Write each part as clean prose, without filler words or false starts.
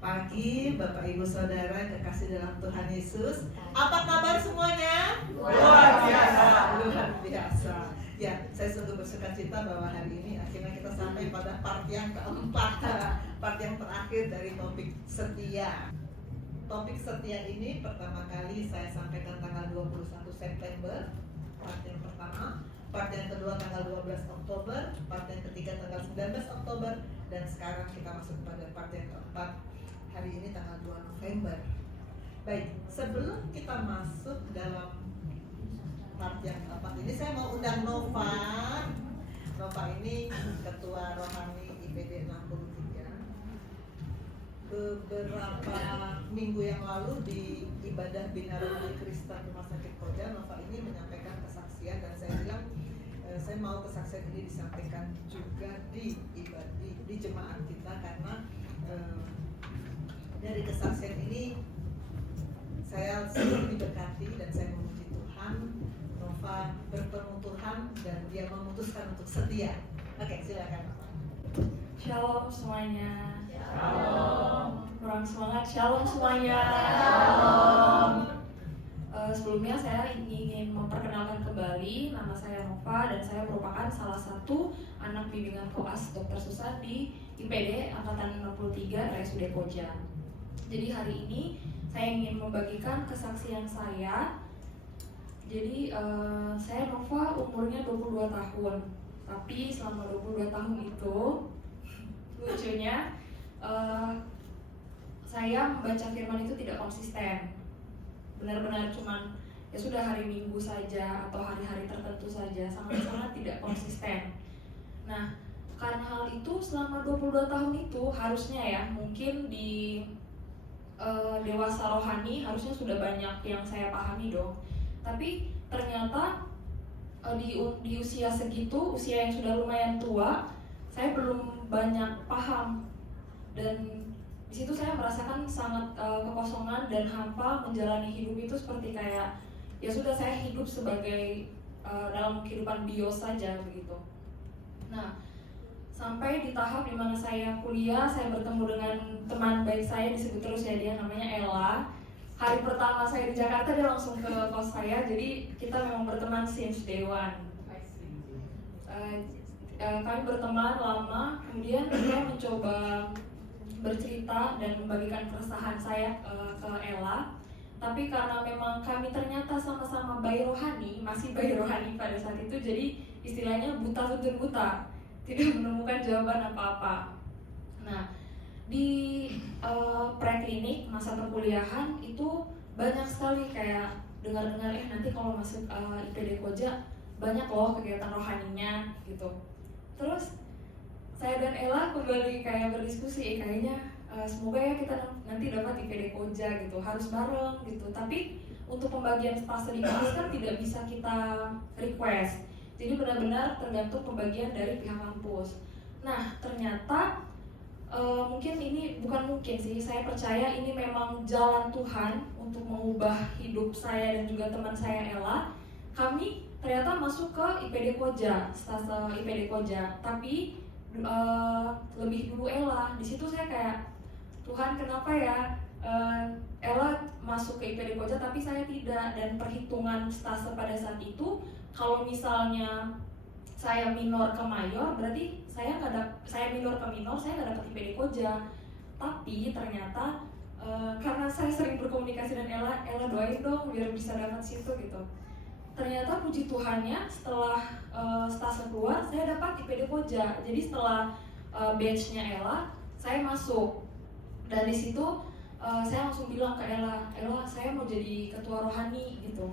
pagi Bapak Ibu Saudara kekasih dalam Tuhan Yesus. Apa kabar semuanya? Luar biasa. Luar biasa. Ya, saya sungguh bersuka cita bahwa hari ini akhirnya kita sampai pada part yang keempat, part yang terakhir dari topik setia. Topik setia ini pertama kali saya sampaikan tanggal 21 September, part yang pertama. Part yang kedua tanggal 12 Oktober, part yang ketiga tanggal 19 Oktober, dan sekarang kita masuk pada part yang keempat, hari ini tanggal 2 November. Baik, sebelum kita masuk dalam part yang keempat ini, saya mau undang Nova. Nova ini Ketua Rohani IPD 63. Beberapa minggu yang lalu di ibadah Bina Rohani Kristen Rumah Sakit Koja, Nova ini menyampaikan kesaksian, dan saya bilang saya mau kesaksian ini disampaikan juga di ibadah di jemaat kita, karena dari kesaksian ini saya selalu diberkati dan saya memuji Tuhan. Nova bertemu Tuhan dan dia memutuskan untuk setia. Oke, silakan. Shalom semuanya. Shalom. Kurang semangat. Shalom semuanya. Shalom. Sebelumnya saya ingin memperkenalkan kembali, nama saya Nova dan saya merupakan salah satu anak bimbingan koas Dr. Susan di IPD Angkatan 63 RSUD Koja. Jadi hari ini saya ingin membagikan kesaksian saya. Jadi saya Nova umurnya 22 tahun, tapi selama 22 tahun itu lucunya saya membaca firman itu tidak konsisten. Benar-benar cuman ya sudah hari Minggu saja atau hari-hari tertentu saja, sangat-sangat tidak konsisten. Nah, karena hal itu selama 22 tahun itu harusnya ya mungkin di dewasa rohani harusnya sudah banyak yang saya pahami dong. Tapi ternyata di usia segitu, usia yang sudah lumayan tua, saya belum banyak paham, dan di situ saya merasakan sangat kekosongan dan hampa menjalani hidup itu seperti kayak ya sudah saya hidup sebagai dalam kehidupan bios saja begitu. Nah, sampai di tahap dimana saya kuliah, saya bertemu dengan teman baik saya, disebut terus ya, dia namanya Ella. Hari pertama saya di Jakarta dia langsung ke kos saya, jadi kita memang berteman since day one. Kami berteman lama, kemudian saya mencoba bercerita dan membagikan keresahan saya ke Ella. Tapi karena memang kami ternyata sama-sama bayi rohani, masih bayi rohani pada saat itu, jadi istilahnya buta tutur buta, tidak menemukan jawaban apa-apa. Nah, di preklinik masa perkuliahan itu banyak sekali kayak dengar-dengar nanti kalau masuk IPD Koja banyak loh kegiatan rohaninya gitu. Terus saya dan Ella kembali kayak berdiskusi, kayaknya semoga ya kita nanti dapat IPD Koja gitu, harus bareng gitu. Tapi untuk pembagian stase di kelas kan tidak bisa kita request, jadi benar-benar tergantung pembagian dari pihak kampus. Nah, ternyata saya percaya ini memang jalan Tuhan untuk mengubah hidup saya dan juga teman saya Ella. Kami ternyata masuk ke IPD Koja, stase IPD Koja, tapi lebih dulu Ella. Di situ saya kayak, Tuhan kenapa ya Ella masuk ke IPD Koja tapi saya tidak, dan perhitungan stase pada saat itu kalau misalnya saya minor ke mayor berarti saya minor ke minor saya nggak dapat IPD Koja. Tapi ternyata karena saya sering berkomunikasi dengan Ella doain dong biar bisa dapat situ gitu. Ternyata puji Tuhannya setelah stase keluar saya dapat IPD Koja. Jadi setelah batch-nya Ella saya masuk, dan di situ saya langsung bilang ke Ella saya mau jadi ketua rohani gitu.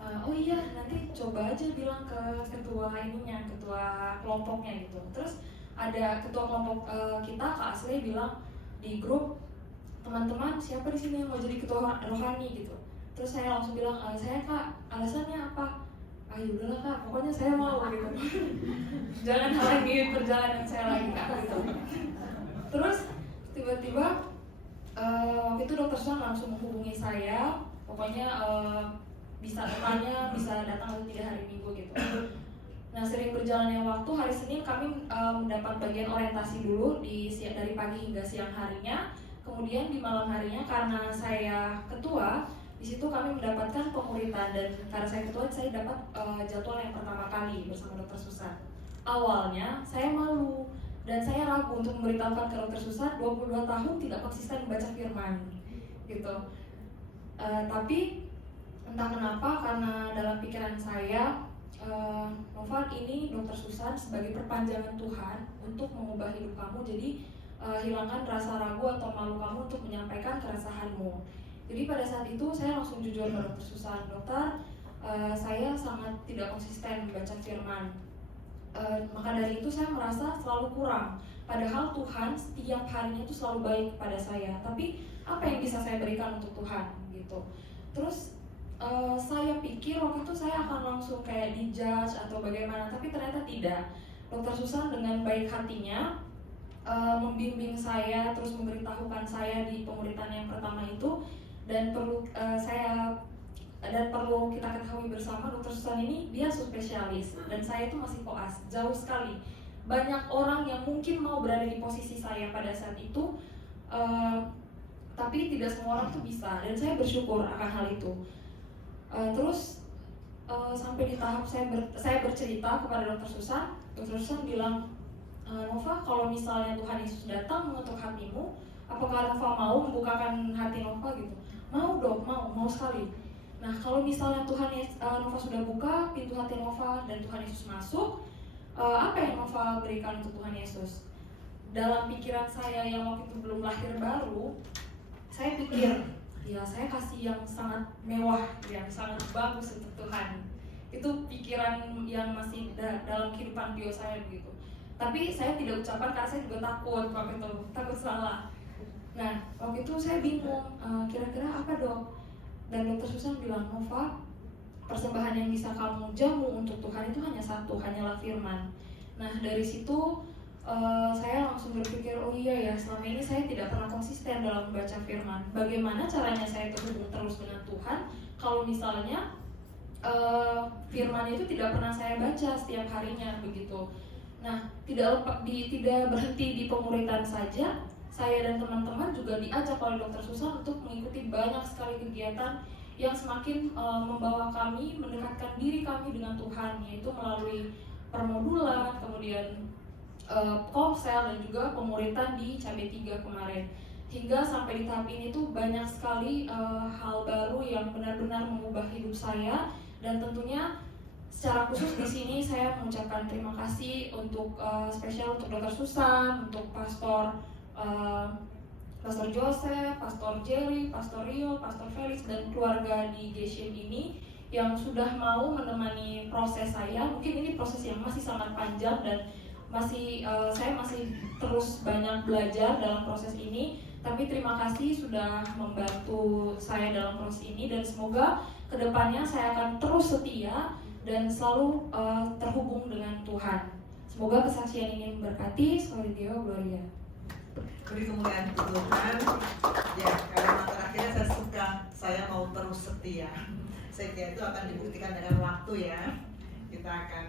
Oh iya, nanti coba aja bilang ke ketua kelompoknya gitu. Terus ada ketua kelompok kita, Kak Asli, bilang di grup, teman-teman siapa di sini yang mau jadi ketua rohani gitu. Terus saya langsung bilang, saya Kak, alasannya apa? Yaudahlah Kak, pokoknya saya mau gitu. Jangan halangi perjalanan saya lagi Kak gitu. Terus tiba-tiba waktu itu Dr. Susan langsung menghubungi saya, pokoknya bisa datang atau tidak hari Minggu gitu. Nah, sering berjalannya waktu, hari Senin kami mendapat bagian orientasi dulu dari pagi hingga siang harinya. kemudian di malam harinya karena saya ketua, di situ kami mendapatkan pemuritan, dan karena saya ketua saya dapat jadwal yang pertama kali bersama Dr. Susan. Awalnya saya malu dan saya ragu untuk memberitahukan ke Dr. Susan 22 tahun tidak konsisten membaca firman gitu. Tapi entah kenapa karena dalam pikiran saya Nova, ini Dr. Susan sebagai perpanjangan Tuhan untuk mengubah hidup kamu, jadi hilangkan rasa ragu atau malu kamu untuk menyampaikan keresahanmu. Jadi pada saat itu saya langsung jujur ke Dr. Susan, dokter, saya sangat tidak konsisten membaca firman. Maka dari itu saya merasa selalu kurang, padahal Tuhan setiap harinya itu selalu baik kepada saya. Tapi apa yang bisa saya berikan untuk Tuhan gitu. Terus saya pikir waktu itu saya akan langsung kayak dijudge atau bagaimana, tapi ternyata tidak. Dr. Susan dengan baik hatinya membimbing saya, terus memberitahukan saya di pemuritan yang pertama itu. Dan perlu perlu kita ketahui bersama, Dr. Susan ini dia subspesialis dan saya itu masih koas, jauh sekali. Banyak orang yang mungkin mau berada di posisi saya pada saat itu, tapi tidak semua orang tuh bisa, dan saya bersyukur akan hal itu. Terus sampai di tahap saya bercerita kepada Dr. Susan bilang, Nova, kalau misalnya Tuhan Yesus datang mengetuk hatimu, apakah Nova mau membukakan hati Nova gitu? Mau dong, mau sekali. Nah, kalau misalnya Nova sudah buka pintu hati Nova dan Tuhan Yesus masuk, apa yang Nova berikan untuk Tuhan Yesus? Dalam pikiran saya yang waktu itu belum lahir baru, saya pikir, ya saya kasih yang sangat mewah, yang sangat bagus untuk Tuhan. Itu pikiran yang masih dalam kehidupan bio saya begitu. Tapi saya tidak ucapkan karena saya juga takut waktu itu, takut salah. Nah, waktu itu saya bingung, kira-kira apa dok? Dan Dr. Susan bilang, Nova, persembahan yang bisa kamu jamu untuk Tuhan itu hanya satu, hanyalah firman. Nah, dari situ saya langsung berpikir, oh iya ya, selama ini saya tidak pernah konsisten dalam membaca firman. Bagaimana caranya saya terhubung terus dengan Tuhan kalau misalnya firman itu tidak pernah saya baca setiap harinya begitu. Nah, tidak berhenti di pemuritan saja, saya dan teman-teman juga diajak oleh Dr. Susan untuk mengikuti banyak sekali kegiatan yang semakin membawa kami mendekatkan diri kami dengan Tuhan, yaitu melalui permodulan, kemudian komsel, dan juga pemuritan di Cabe 3 kemarin. Hingga sampai di tahap ini tuh banyak sekali hal baru yang benar-benar mengubah hidup saya, dan tentunya secara khusus di sini saya mengucapkan terima kasih untuk spesial untuk Dr. Susan, untuk Pastor Joseph, Pastor Jerry, Pastor Rio, Pastor Felix, dan keluarga di Geshen ini yang sudah mau menemani proses saya. Mungkin ini proses yang masih sangat panjang dan saya masih terus banyak belajar dalam proses ini. Tapi terima kasih sudah membantu saya dalam proses ini, dan semoga kedepannya saya akan terus setia dan selalu terhubung dengan Tuhan. Semoga kesaksian ini memberkati. Soli Deo Gloria. Beri kemuliaan Tuhan. Ya, kalimat terakhirnya saya suka, saya mau terus setia. Setia itu akan dibuktikan dengan waktu ya. Kita akan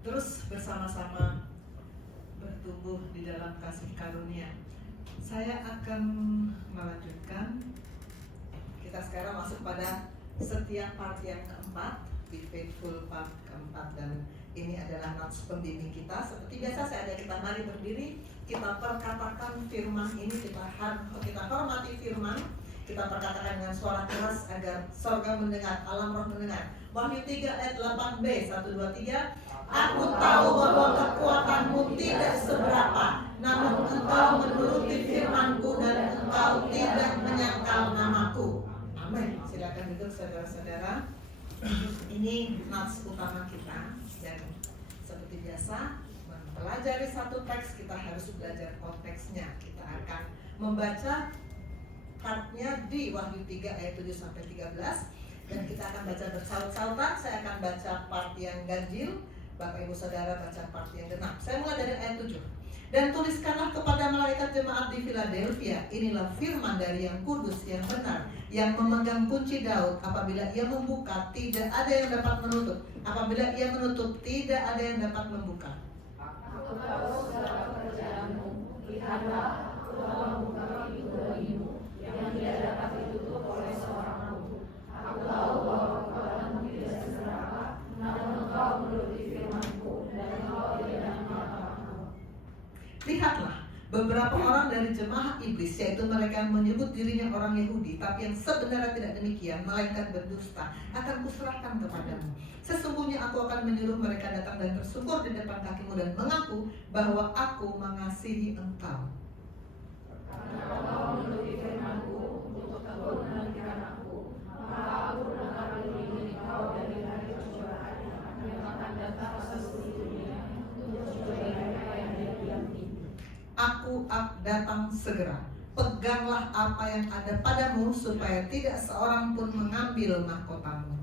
terus bersama-sama bertumbuh di dalam kasih karunia. Saya akan melanjutkan. Kita sekarang masuk pada setia part yang keempat, Be Faithful part keempat, dan ini adalah nats pembimbing kita. Seperti biasa saya ajak kita mari berdiri, kita perkatakan firman ini, kita hormati firman, kita perkatakan dengan suara keras agar sorga mendengar, alam roh mendengar. Wahyu 3 ayat 8b, 1, 2, 3. Aku tahu bahwa kekuatanmu tidak seberapa, namun engkau menuruti firmanku dan engkau tidak menyangkal namaku. Amin. Silakan duduk saudara-saudara. Ini nats utama kita, dan seperti biasa mempelajari satu teks kita harus belajar konteksnya. Kita akan membaca partnya di Wahyu 3 ayat 7 sampai 13, dan kita akan baca bersaut-sautan. Saya akan baca part yang ganjil, Bapak Ibu Saudara baca part yang genap. Saya mulai dari ayat 7. Dan tuliskanlah kepada malaikat jemaat di Philadelphia, inilah firman dari yang kudus, yang benar, yang memegang kunci Daud. Apabila ia membuka, tidak ada yang dapat menutup. Apabila ia menutup, tidak ada yang dapat membuka. Aku tahu segala pekerjaanmu, lihatlah, aku telah membuka pintu beberapa orang dari jemaah iblis, yaitu mereka yang menyebut dirinya orang Yahudi, tapi yang sebenarnya tidak demikian, melainkan berdusta, akan kuserahkan kepadamu. Sesungguhnya aku akan menyuruh mereka datang dan tersungkur di depan kakimu dan mengaku bahwa aku mengasihi engkau. Karena kau menuruti firman-Ku untuk tekun menantikan aku, maka aku akan melindungi kau dari hari percobaan yang akan datang atas seluruh dunia untuk mencobai mereka yang diam-diam. Aku datang segera. Peganglah apa yang ada padamu supaya tidak seorang pun mengambil mahkotamu.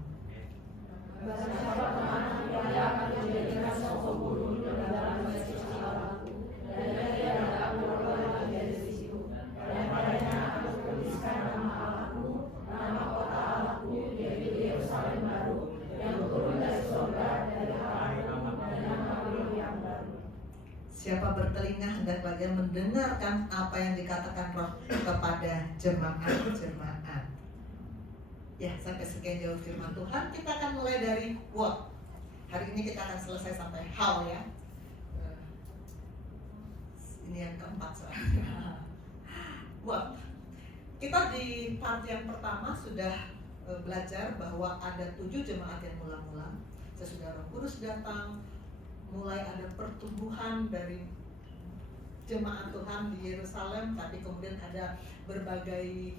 Barang siapa menahan, dia akan menjadikan sosok bunuh dalam sisi Allahku, dan dia akan beroleh dari sisiku. Dan padanya aku tuliskan nama Allahku, nama kota Allahku, yaitu Yerusalem baru, yang turun dari surga dari Allahku, dan nama yang baru. Siapa bertelinga hendaklah dia mendengarkan apa yang dikatakan Roh kepada jemaat-jemaat. Ya, sampai sekian jauh firman Tuhan. Kita akan mulai dari what. Hari ini kita akan selesai sampai how ya. Ini yang keempat soalnya. What. Kita di part yang pertama sudah belajar bahwa ada 7 jemaat yang mula-mula. Sesudah Roh Kudus datang, mulai ada pertumbuhan dari jemaat Tuhan di Yerusalem, tapi kemudian ada berbagai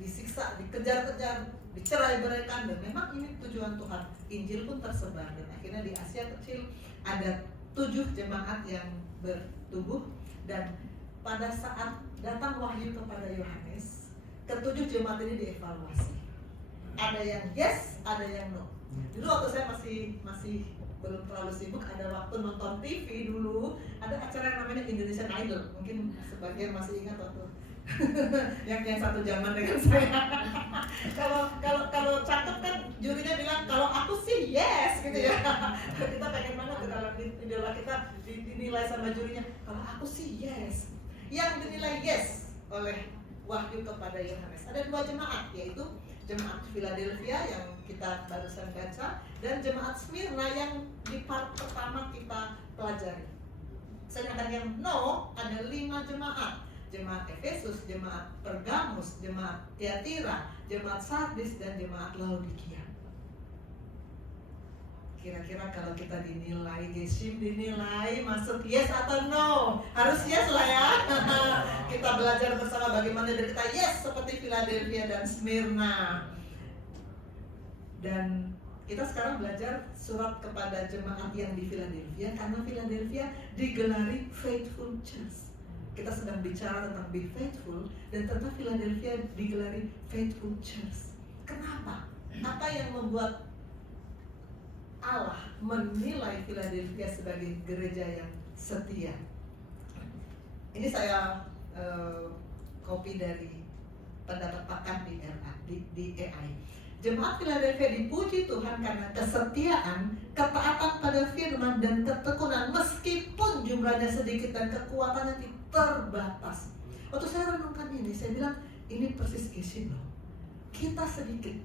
disiksa, dikejar-kejar, dicerai-beraikan, dan memang ini tujuan Tuhan. Injil pun tersebar, dan akhirnya di Asia Kecil ada 7 jemaat yang bertumbuh, dan pada saat datang wahyu kepada Yohanes, ke-7 jemaat ini dievaluasi. Ada yang yes, ada yang no. Dulu waktu saya masih belum terlalu sibuk, ada waktu nonton TV dulu, ada acara yang namanya Indonesian Idol. Mungkin sebagian masih ingat waktu yang satu zaman dengan saya. Kalau cakep kan jurinya bilang kalau aku sih yes gitu ya. Kita pengen banget dalam idola kita dinilai sama jurinya. Kalau aku sih yes. Yang dinilai yes oleh wahyu kepada Yohanes ada 2 jemaat, yaitu jemaat Philadelphia yang kita barusan baca dan jemaat Smyrna yang di part pertama kita pelajari. Sedangkan yang no ada 5 jemaat. Jemaat Efesus, jemaat Pergamus, jemaat Tiatira, jemaat Sardis, dan jemaat Laodikia. Kira-kira kalau kita dinilai, Gesim dinilai masuk yes atau no? Harus yes lah ya. Kita belajar bersama bagaimana dari kita yes seperti Philadelphia dan Smyrna. Dan kita sekarang belajar surat kepada jemaat yang di Philadelphia, karena Philadelphia digelari Faithful Church. Kita sedang bicara tentang be faithful, dan tentang Philadelphia digelari Faithful Church. Kenapa? Apa yang membuat Allah menilai Philadelphia sebagai gereja yang setia? Ini saya copy dari pendapat pakar di AI. Jemaat Philadelphia dipuji Tuhan karena kesetiaan, ketaatan pada firman, dan ketekunan meskipun jumlahnya sedikit dan kekuatannya terbatas. Waktu saya renungkan ini, saya bilang ini persis Gesim loh. Kita sedikit,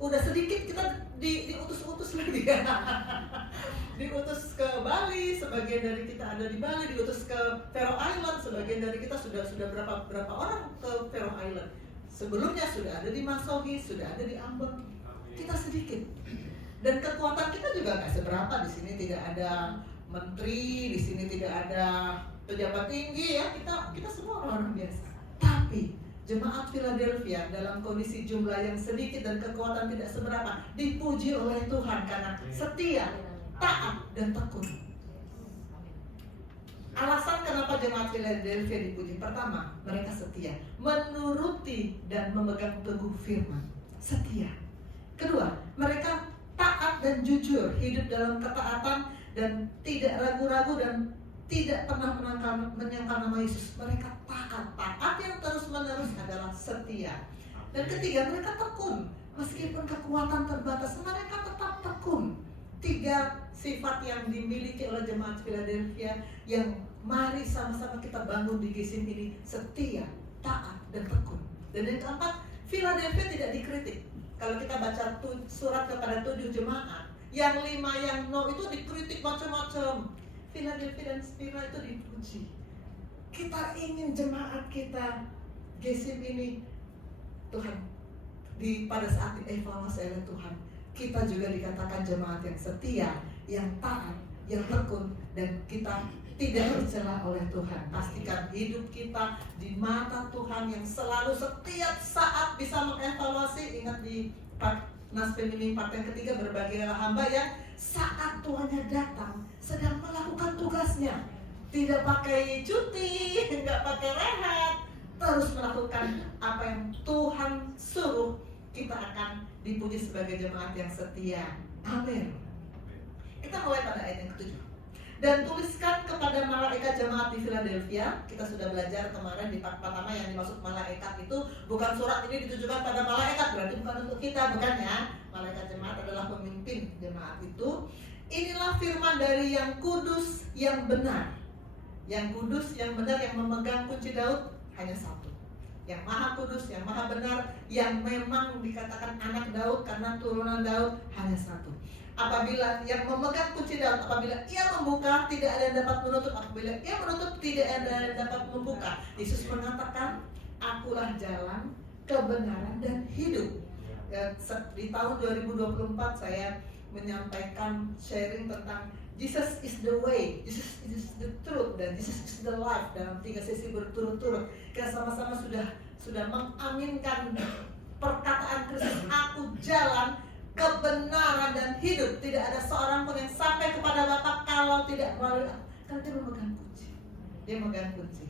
udah sedikit kita diutus-utus lagi ya. Diutus ke Bali, sebagian dari kita ada di Bali, diutus ke Faroe Island, sebagian dari kita sudah berapa orang ke Faroe Island. Sebelumnya sudah ada di Masohi, sudah ada di Ambon. Kita sedikit. Dan kekuatan kita juga nggak seberapa. Di sini tidak ada menteri, di sini tidak ada pejabat tinggi ya. Kita semua orang biasa. Tapi jemaat Philadelphia dalam kondisi jumlah yang sedikit dan kekuatan tidak seberapa dipuji oleh Tuhan karena setia, taat, dan tekun. Alasan kenapa jemaat Philadelphia dipuji, pertama, mereka setia, menuruti dan memegang teguh firman. Setia. Kedua, mereka taat dan jujur, hidup dalam ketaatan dan tidak ragu-ragu dan tidak pernah menyangkal nama Yesus. Mereka taat yang terus-menerus adalah setia. Dan ketiga, mereka tekun. Meskipun kekuatan terbatas, mereka tetap tekun. 3 sifat yang dimiliki oleh jemaat Philadelphia yang mari sama-sama kita bangun di Gesim ini: setia, taat, dan tekun. Dan yang keempat, Philadelphia tidak dikritik. Kalau kita baca surat kepada 7 jemaat, yang 5 yang no itu dikritik macam-macam. Philadelphia dan Smyrna itu dipuji. Kita ingin jemaat kita GSIM ini, Tuhan, pada saat dievaluasi oleh Tuhan, kita juga dikatakan jemaat yang setia, yang taat, yang tekun, dan kita tidak tercela oleh Tuhan. Pastikan hidup kita di mata Tuhan yang selalu setiap saat bisa mengevaluasi. Ingat di Nas Pemimpin part yang ketiga, berbagilah hamba yang saat Tuhannya datang sedang melakukan tugasnya, tidak pakai cuti, nggak pakai rehat, terus melakukan apa yang Tuhan suruh. Kita akan dipuji sebagai jemaat yang setia. Amin. Kita mulai pada ayat yang ke-7. Dan tuliskan kepada malaikat jemaat di Philadelphia. Kita sudah belajar kemarin di part pertama yang dimaksud malaikat itu bukan surat ini ditujukan pada malaikat, berarti bukan untuk kita, bukan ya. Malaikat jemaat adalah pemimpin jemaat itu. Inilah firman dari yang kudus, yang benar. Yang kudus, yang benar, yang memegang kunci Daud hanya satu. Yang maha kudus, yang maha benar, yang memang dikatakan anak Daud karena turunan Daud hanya satu. Apabila yang memegang kunci Daud, apabila ia membuka tidak ada yang dapat menutup, apabila ia menutup tidak ada yang dapat membuka. Yesus mengatakan, akulah jalan, kebenaran, dan hidup. Dan di tahun 2024 saya menyampaikan sharing tentang Jesus is the way, Jesus is the truth, dan Jesus is the life dalam 3 sesi berturut-turut. Kita sama-sama sudah mengaminkan perkataan Kristus, aku jalan, kebenaran, dan hidup. Tidak ada seorang pun yang sampai kepada Bapa kalau tidak melalui aku. Karena dia memegang kunci. Dia memegang kunci.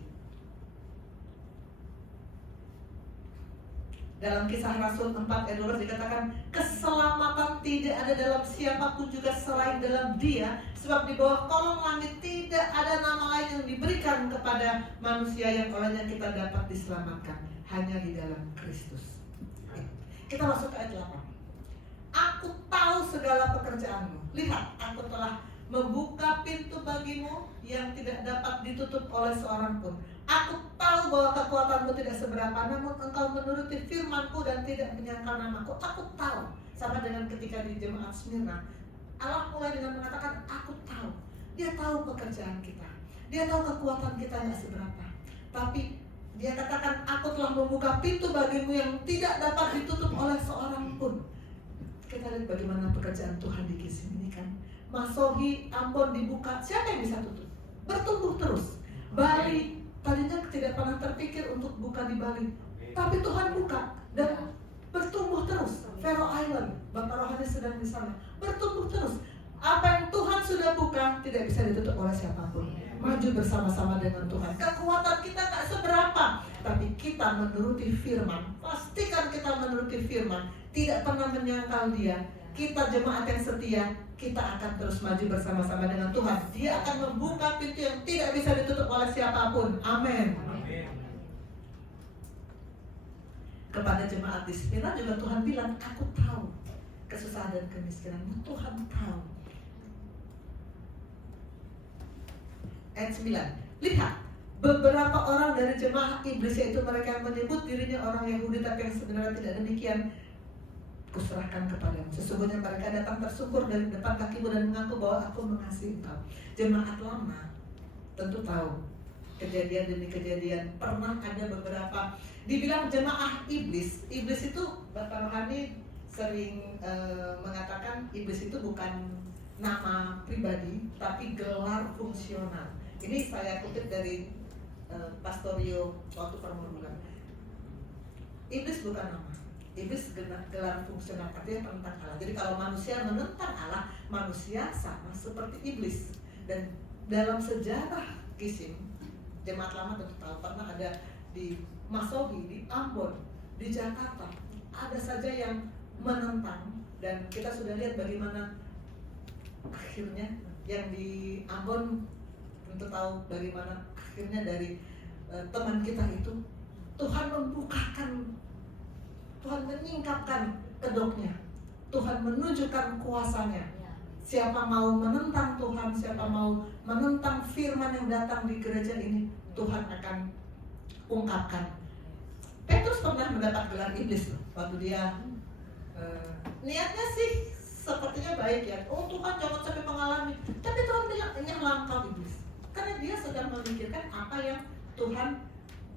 Dalam Kisah Rasul 4 ayat 12 dikatakan, keselamatan tidak ada dalam siapapun juga selain dalam Dia, sebab di bawah kolong langit tidak ada nama lain yang diberikan kepada manusia yang olehnya kita dapat diselamatkan, hanya di dalam Kristus. Kita masuk ke ayat 8. Aku tahu segala pekerjaanmu. Lihat, aku telah membuka pintu bagimu yang tidak dapat ditutup oleh seorang pun. Aku tahu bahwa kekuatanmu tidak seberapa, namun engkau menuruti firmanku dan tidak menyangkal namaku. Aku tahu. Sama dengan ketika di jemaat Smyrna, Allah mulai dengan mengatakan, aku tahu. Dia tahu pekerjaan kita, dia tahu kekuatan kita tidak seberapa, tapi dia katakan, aku telah membuka pintu bagimu yang tidak dapat ditutup oleh seorang pun. Kita lihat bagaimana pekerjaan Tuhan di GSIM ini kan. Masohi, Ambon dibuka, siapa yang bisa tutup? Bertumbuh terus. Bali, tadinya tidak pernah terpikir untuk buka di Bali, tapi Tuhan buka dan bertumbuh terus. Faroe Island, Bapak Rohani sedang di sana, bertumbuh terus. Apa yang Tuhan sudah buka tidak bisa ditutup oleh siapapun. Maju bersama-sama dengan Tuhan. Kekuatan kita tak seberapa, tapi kita menuruti firman. Pastikan kita menuruti firman, tidak pernah menyangkal Dia. Kita jemaat yang setia, kita akan terus maju bersama-sama dengan Tuhan. Dia akan membuka pintu yang tidak bisa ditutup oleh siapapun. Amin. Kepada jemaat di Smyrna juga Tuhan bilang, aku tahu kesusahan dan kemiskinanmu. Tuhan tahu. Ayat 9. Lihat, beberapa orang dari jemaah iblis, yaitu mereka yang menyebut dirinya orang Yahudi tapi yang sebenarnya tidak demikian, kuserahkan kepadamu. Sesungguhnya mereka datang tersungkur dari depan kakimu dan mengaku bahwa aku mengasihi engkau. Jemaat lama tentu tahu kejadian demi kejadian. Pernah ada beberapa dibilang jemaah iblis. Iblis itu Bapak Rohani sering mengatakan iblis itu bukan nama pribadi tapi gelar fungsional. Ini saya kutip dari Pastorio waktu permuluan. Iblis bukan nama. Iblis gelar fungsional, artinya penentang Allah. Jadi kalau manusia menentang Allah, manusia sama seperti iblis. Dan dalam sejarah GSIM, jemaat lama tentu tahu pernah ada di Masohi, di Ambon, di Jakarta, ada saja yang menentang. Dan kita sudah lihat bagaimana akhirnya yang di Ambon tentu tahu bagaimana akhirnya dari teman kita itu Tuhan membukakan, Tuhan menyingkapkan kedoknya, Tuhan menunjukkan kuasanya. Siapa mau menentang Tuhan, siapa mau menentang firman yang datang di gereja ini, Tuhan akan ungkapkan. Petrus pernah mendapat gelar iblis loh, waktu dia niatnya sih sepertinya baik ya. Oh Tuhan jangan sampai mengalami. Tapi Tuhan bilang ini langkah iblis. Karena dia sedang memikirkan apa yang Tuhan,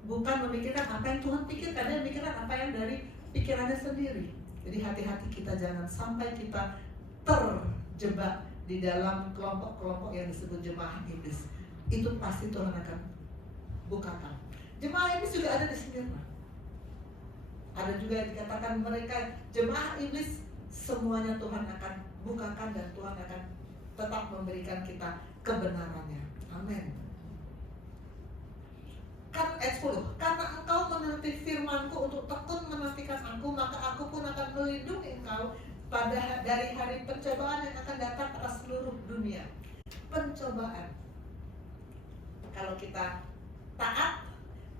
bukan memikirkan apa yang Tuhan pikirkan, dia memikirkan apa yang dari pikirannya sendiri. Jadi hati-hati kita jangan sampai kita terjebak di dalam kelompok-kelompok yang disebut jemaah iblis. Itu pasti Tuhan akan bukakan. Jemaah iblis juga ada di Smyrna. Ada juga yang dikatakan mereka jemaah iblis, semuanya Tuhan akan bukakan dan Tuhan akan tetap memberikan kita kebenarannya. Amin. Kan ayat 10, karena engkau menuruti firmanku untuk tekun menantikan aku, maka aku pun akan melindungi engkau dari hari pencobaan yang akan datang atas seluruh dunia. Pencobaan. Kalau kita taat,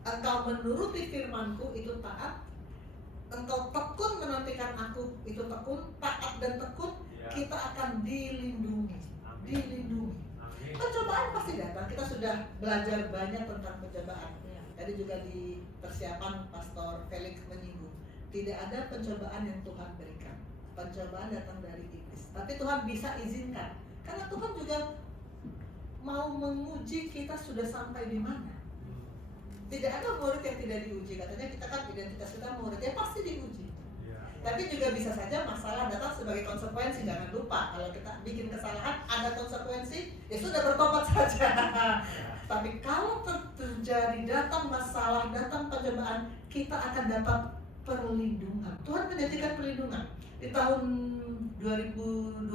engkau menuruti firmanku, itu taat. Engkau tekun menantikan aku, itu tekun, taat dan tekun, kita akan dilindungi. Dilindungi. Pencobaan pasti datang. Kita sudah belajar banyak tentang pencobaan. Tadi juga di persiapan Pastor Felix menyinggung, tidak ada pencobaan yang Tuhan berikan. Pencobaan datang dari iblis. Tapi Tuhan bisa izinkan, karena Tuhan juga mau menguji kita sudah sampai di mana. Tidak ada murid yang tidak diuji. Katanya kita kan identitas kita murid, ya pasti diuji. Tapi juga bisa saja masalah datang sebagai konsekuensi. Jangan lupa, kalau kita bikin kesalahan ada konsekuensi, ya sudah bertobat saja. Tapi kalau terjadi datang masalah, datang pencobaan, kita akan dapat perlindungan. Tuhan menjadikan perlindungan. Di tahun 2023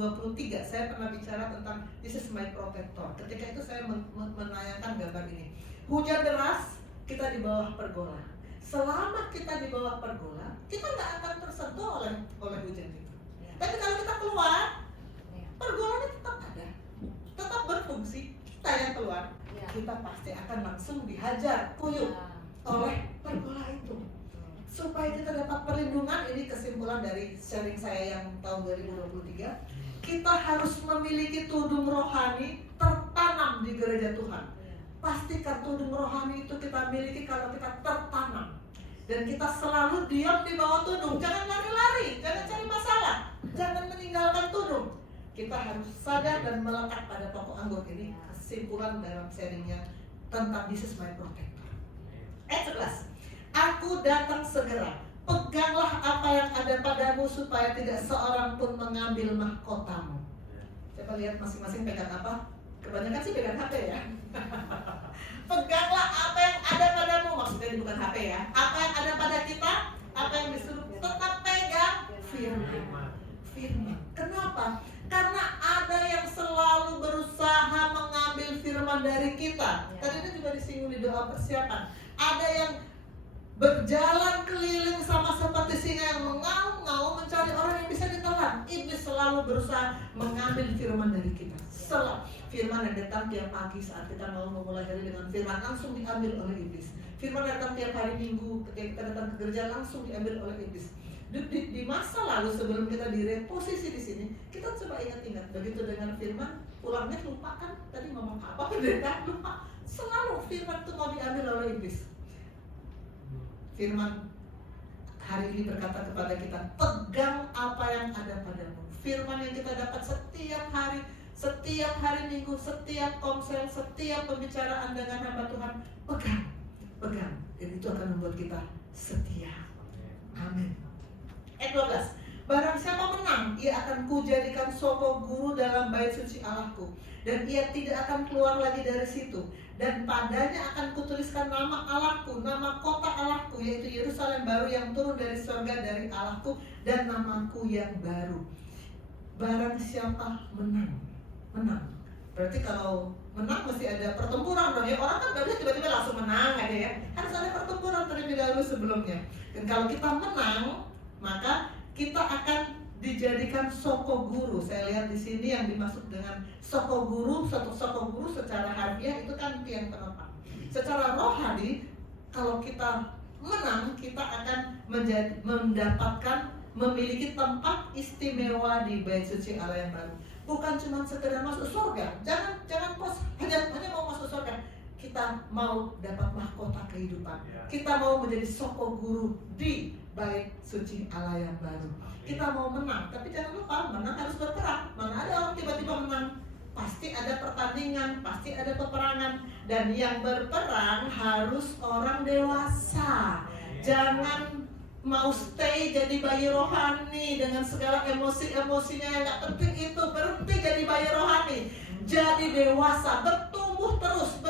saya pernah bicara tentang This is my protector. Ketika itu saya menayangkan gambar ini. Hujan deras, kita di bawah pergola. Selama kita di bawah pergola, kita nggak akan tersentuh oleh hujan itu. Tapi kalau kita keluar, pergolanya tetap ada, tetap berfungsi. Kita yang keluar, kita pasti akan langsung dihajar, kuyup oleh pergola itu. Supaya kita dapat perlindungan, ini kesimpulan dari sharing saya yang tahun 2023. Kita harus memiliki tudung rohani tertanam di gereja Tuhan. Pastikan tudung rohani itu kita miliki kalau kita tertanam. Dan kita selalu diam di bawah tudung. Jangan lari-lari, jangan cari masalah, jangan meninggalkan tudung. Kita harus sadar dan melekat pada pokok anggur. Ini kesimpulan dalam sharingnya tentang This is my protector. Ayat 11. Aku datang segera. Peganglah apa yang ada padamu supaya tidak seorang pun mengambil mahkotamu. Coba lihat masing-masing pegang apa? Kebanyakan sih pegang HP ya. Peganglah apa yang ada padamu, maksudnya bukan HP ya. Apa yang ada pada kita, apa yang disuruh, tetap pegang firman. Firman. Kenapa? Karena ada yang selalu berusaha mengambil firman dari kita. Tadi itu juga disinggung di doa persiapan. Ada yang berjalan keliling sama seperti singa yang mengaum-ngaum mencari orang yang bisa ditelan. Iblis selalu berusaha mengambil firman dari kita. Selalu firman yang datang tiap pagi saat kita mau memulai hari dengan firman langsung diambil oleh iblis. Firman datang tiap hari Minggu ketika kita datang ke gereja langsung diambil oleh iblis. Di masa lalu sebelum kita direposisi di sini, kita coba ingat-ingat begitu dengan firman, pulangnya lupa kan tadi ngomong apa pendeta lupa. Selalu firman itu mau diambil oleh iblis. Firman hari ini berkata kepada kita, pegang apa yang ada padamu. Firman yang kita dapat setiap hari Minggu, setiap komsel, setiap pembicaraan dengan hamba Tuhan, pegang. Dan itu akan membuat kita setia. Amin. Ayat 12. Barang siapa menang, ia akan kujadikan soko guru dalam bait suci Allahku, dan ia tidak akan keluar lagi dari situ. Dan padanya akan kutuliskan nama Allahku, nama kota Allahku, yaitu Yerusalem baru yang turun dari surga dari Allahku, dan namaku yang baru. Barang siapa menang. Berarti kalau menang mesti ada pertempuran dong ya. Orang kan gak bisa tiba-tiba langsung menang aja ya. Harus ada pertempuran terlebih dahulu sebelumnya. Dan kalau kita menang, maka kita akan dijadikan soko guru. Saya lihat di sini yang dimaksud dengan soko guru, soko guru secara harfiah itu kan tiang penopang. Secara rohani, kalau kita menang, kita akan memiliki tempat istimewa di bait suci Allah yang baru. Bukan cuma sekedar masuk surga. Jangan hanya mau masuk surga. Kita kita mau dapat mahkota kehidupan. Kita mau menjadi soko guru di bait suci Allah yang baru. Kita mau menang, tapi jangan lupa menang harus berperang. Mana ada orang tiba-tiba menang? Pasti ada pertandingan, pasti ada peperangan. Dan yang berperang harus orang dewasa. Jangan mau stay jadi bayi rohani dengan segala emosi-emosinya yang gak penting itu. Berhenti jadi bayi rohani. Jadi dewasa, bertumbuh terus.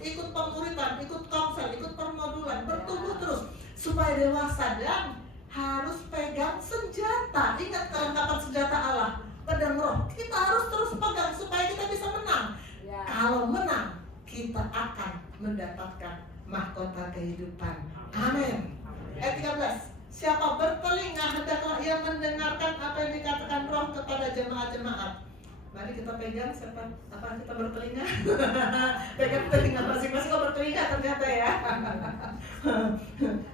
Ikut pemuritan, ikut komsel, ikut permodulan, bertumbuh terus supaya dewasa. Dan harus pegang senjata. Ingat kelengkapan senjata Allah, pedang roh. Kita harus terus pegang supaya kita bisa menang. Kalau menang, kita akan mendapatkan mahkota kehidupan. Amin. Ayat 13. Siapa bertelinga hendaklah ia mendengarkan apa yang dikatakan roh kepada jemaat-jemaat. Mari kita pegang siapa kita bertelinga. Pegang telinga masing-masing. Kok bertelinga ternyata ya.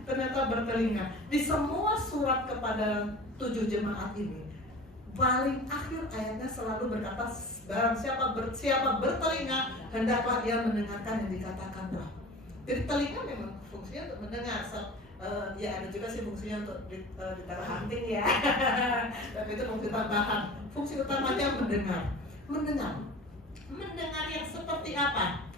Ternyata bertelinga. Di semua surat kepada 7 jemaat ini, paling akhir ayatnya selalu berkata, barang siapa bertelinga hendaklah ia mendengarkan yang dikatakan roh. Jadi telinga memang fungsinya untuk mendengar. Ya ada juga sih fungsinya untuk ditaruh hunting ya. Tapi itu fungsi tambahan. Fungsi utamanya mendengar yang seperti apa?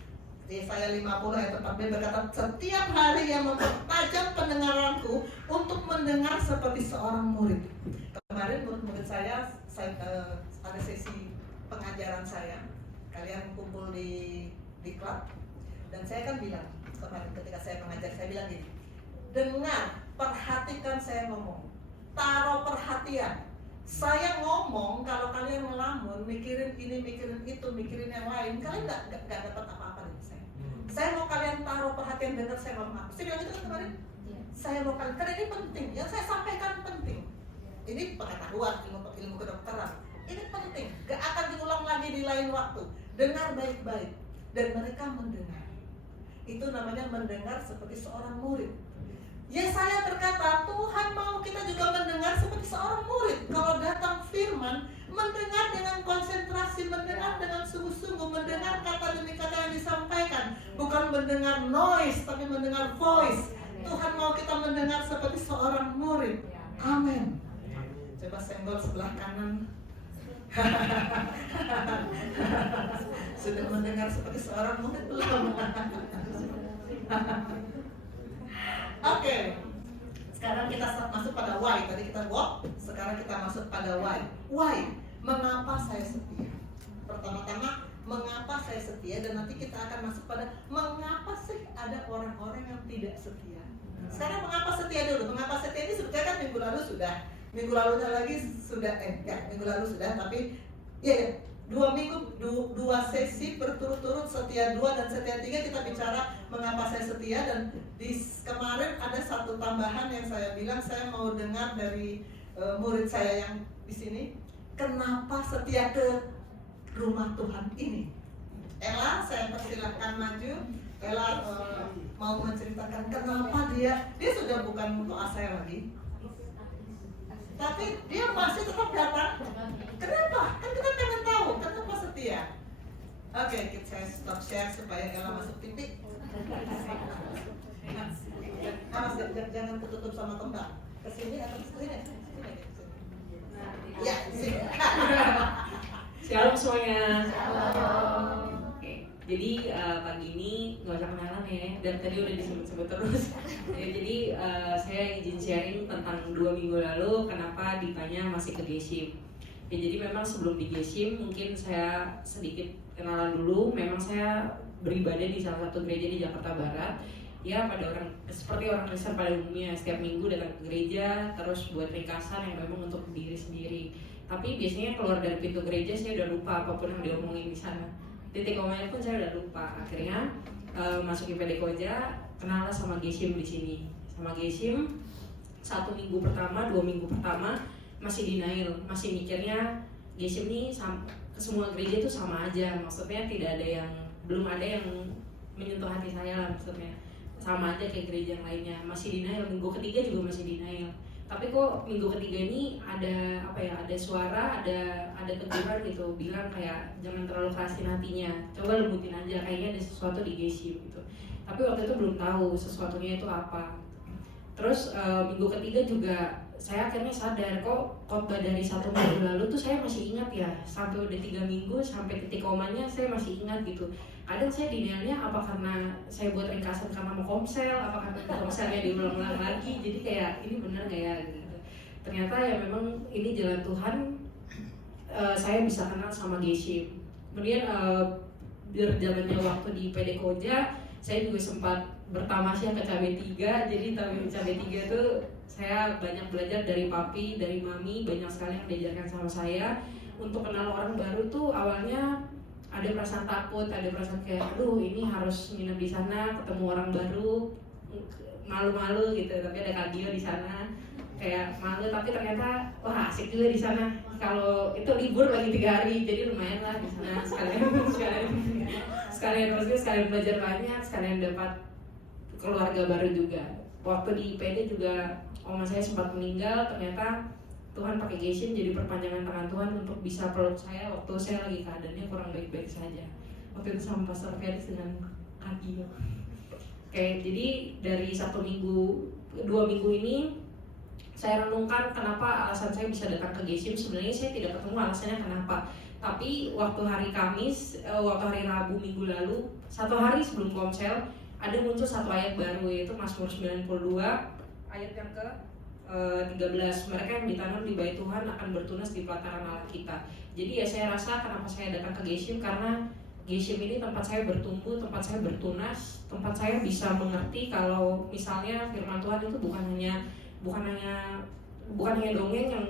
Yesaya 50 ayat 14 berkata, setiap hari yang mempertajam pendengaranku untuk mendengar seperti seorang murid. Kemarin murid saya ada sesi pengajaran saya. Kalian kumpul di klub. Dan saya kan bilang kemarin ketika saya mengajar, saya bilang gini, dengar, perhatikan saya ngomong, taruh perhatian. Saya ngomong, kalau kalian ngelamun, mikirin ini, mikirin itu, mikirin yang lain, kalian nggak dapat apa-apa dari saya. Saya mau kalian taruh perhatian, dengar saya ngomong apa. Saya bilang itu kan kemarin. Saya mau kalian, karena ini penting, yang saya sampaikan penting. Ini pengetahuan, ilmu kedokteran. Ini penting, gak akan diulang lagi di lain waktu. Dengar baik-baik, dan mereka mendengar. Itu namanya mendengar seperti seorang murid. Yesaya berkata, Tuhan mau kita juga mendengar seperti seorang murid. Kalau datang firman, mendengar dengan konsentrasi, mendengar dengan sungguh-sungguh, mendengar kata demi kata yang disampaikan. Bukan mendengar noise, tapi mendengar voice. Tuhan mau kita mendengar seperti seorang murid. Amin. Coba senggol sebelah kanan. Sudah mendengar seperti seorang murid belum? Oke. Sekarang kita masuk pada why. Tadi kita what, sekarang kita masuk pada why. Why? Mengapa saya setia? Pertama-tama, mengapa saya setia, dan nanti kita akan masuk pada mengapa sih ada orang-orang yang tidak setia. Sekarang mengapa setia dulu. Mengapa setia ini sebetulnya kan minggu lalu sudah. Minggu lalunya lagi sudah, minggu lalu sudah, tapi ya, 2 sesi berturut-turut setia 2 dan setia 3 kita bicara mengapa saya setia. Dan kemarin ada satu tambahan yang saya bilang, saya mau dengar dari murid saya yang di sini, kenapa setia ke rumah Tuhan ini. Ella, saya persilahkan maju. Ella mau menceritakan kenapa dia sudah bukan doa saya lagi, tapi dia masih tetap datang. Kenapa? Kan kita pengen tahu kenapa setia. Oke, saya stop share supaya Ella masuk titik. Jangan ketutup sama kembang. Kesini atau kesini? Ya, sini. Shalom semuanya. Oke, jadi pagi ini nggak usah kenalan ya, dan tadi udah disebut-sebut terus. Ya, jadi saya izin sharing tentang 2 minggu lalu kenapa Dipanya masih ke Geshim. Ya, jadi memang sebelum di Geshim mungkin saya sedikit kenalan dulu. Memang saya beribadah di salah satu gereja di Jakarta Barat. Ya, seperti orang Kristen pada umumnya, setiap minggu datang ke gereja terus buat ringkasan yang memang untuk diri sendiri. Tapi biasanya keluar dari pintu gereja saya udah lupa apapun yang diomongin di sana. Titik komanya pun saya udah lupa. Akhirnya masuk IPD Koja, kenal sama Geshim di sini. Sama Geshim 1 minggu pertama, 2 minggu pertama masih denial, masih mikirnya Geshim nih ke semua gereja itu sama aja. Maksudnya belum ada yang menyentuh hati saya lah, maksudnya sama aja kayak gereja yang lainnya. Masih denial, minggu ketiga juga masih denial. Tapi kok minggu ketiga ini ada apa ya, ada suara, ada teguran gitu, bilang kayak jangan terlalu kerasin hatinya, coba lembutin aja, kayaknya ada sesuatu di Geshim gitu. Tapi waktu itu belum tahu sesuatunya itu apa. Terus minggu ketiga juga saya akhirnya sadar kok khotbah dari 1 minggu lalu tuh saya masih ingat ya, sampai udah 3 minggu sampai titik komanya saya masih ingat gitu. Kadang saya denialnya apa karena saya buat ringkasan karena mau komsel, apa karena komselnya diulang-ulang lagi, jadi kayak ini bener nggak ya gitu. Ternyata ya memang ini jalan Tuhan. Saya bisa kenal sama Geshim. Kemudian berjalannya waktu di PD Koja, saya juga sempat bertamasya ke Cabe 3. Jadi Cabe 3 tuh saya banyak belajar dari papi, dari mami, banyak sekali yang diajarkan sama saya. Untuk kenal orang baru tuh awalnya ada perasaan takut, ada perasaan kayak aduh ini harus nginep di sana, ketemu orang baru, malu-malu gitu. Tapi ada Kak Gio di sana, kayak malu, tapi ternyata wah asik juga di sana. Kalau itu libur lagi 3 hari, jadi lumayan lah di sana, sekalian belajar banyak, sekalian dapat keluarga baru juga. Waktu di PD juga oma saya sempat meninggal, ternyata Tuhan pakai Geshim jadi perpanjangan tangan Tuhan untuk bisa peluk saya waktu saya lagi keadaannya kurang baik-baik saja. Waktu itu sama Pastor Feris dengan Agio. Oke, jadi dari 1 minggu, 2 minggu ini saya renungkan kenapa alasan saya bisa datang ke Geshim. Sebenarnya saya tidak ketemu alasannya kenapa. Tapi waktu hari Kamis, waktu hari Rabu minggu lalu, 1 hari sebelum komsel, ada muncul 1 ayat baru, yaitu Mazmur 92 ayat yang ke 13. Mereka yang ditanam di bait Tuhan akan bertunas di pelataran Allah kita. Jadi ya saya rasa kenapa saya datang ke Geshim, karena Geshim ini tempat saya bertumbuh, tempat saya bertunas, tempat saya bisa mengerti kalau misalnya firman Tuhan itu bukan hanya dongeng yang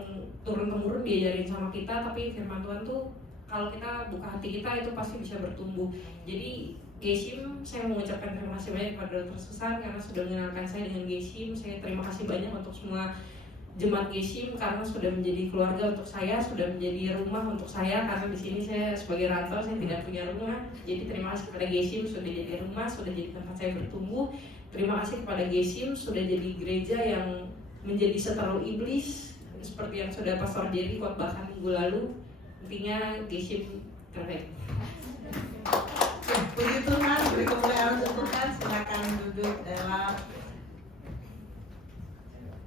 turun-temurun diajarin sama kita, tapi firman Tuhan tuh kalau kita buka hati kita itu pasti bisa bertumbuh. Jadi Geshim, saya mengucapkan terima kasih banyak kepada Dr. Susan karena sudah mengenalkan saya dengan Geshim. Saya terima kasih banyak untuk semua jemaat Geshim karena sudah menjadi keluarga untuk saya, sudah menjadi rumah untuk saya, karena di sini saya sebagai rantau, saya tidak punya rumah. Jadi terima kasih kepada Geshim sudah jadi rumah, sudah jadi tempat saya bertumbuh. Terima kasih kepada Geshim sudah jadi gereja yang menjadi seteru iblis, seperti yang sudah Pastor Jerry khotbahkan minggu lalu. Intinya Geshim keren. Puji Tuhan, beri kemuliaan untuk Tuhan. Silakan duduk.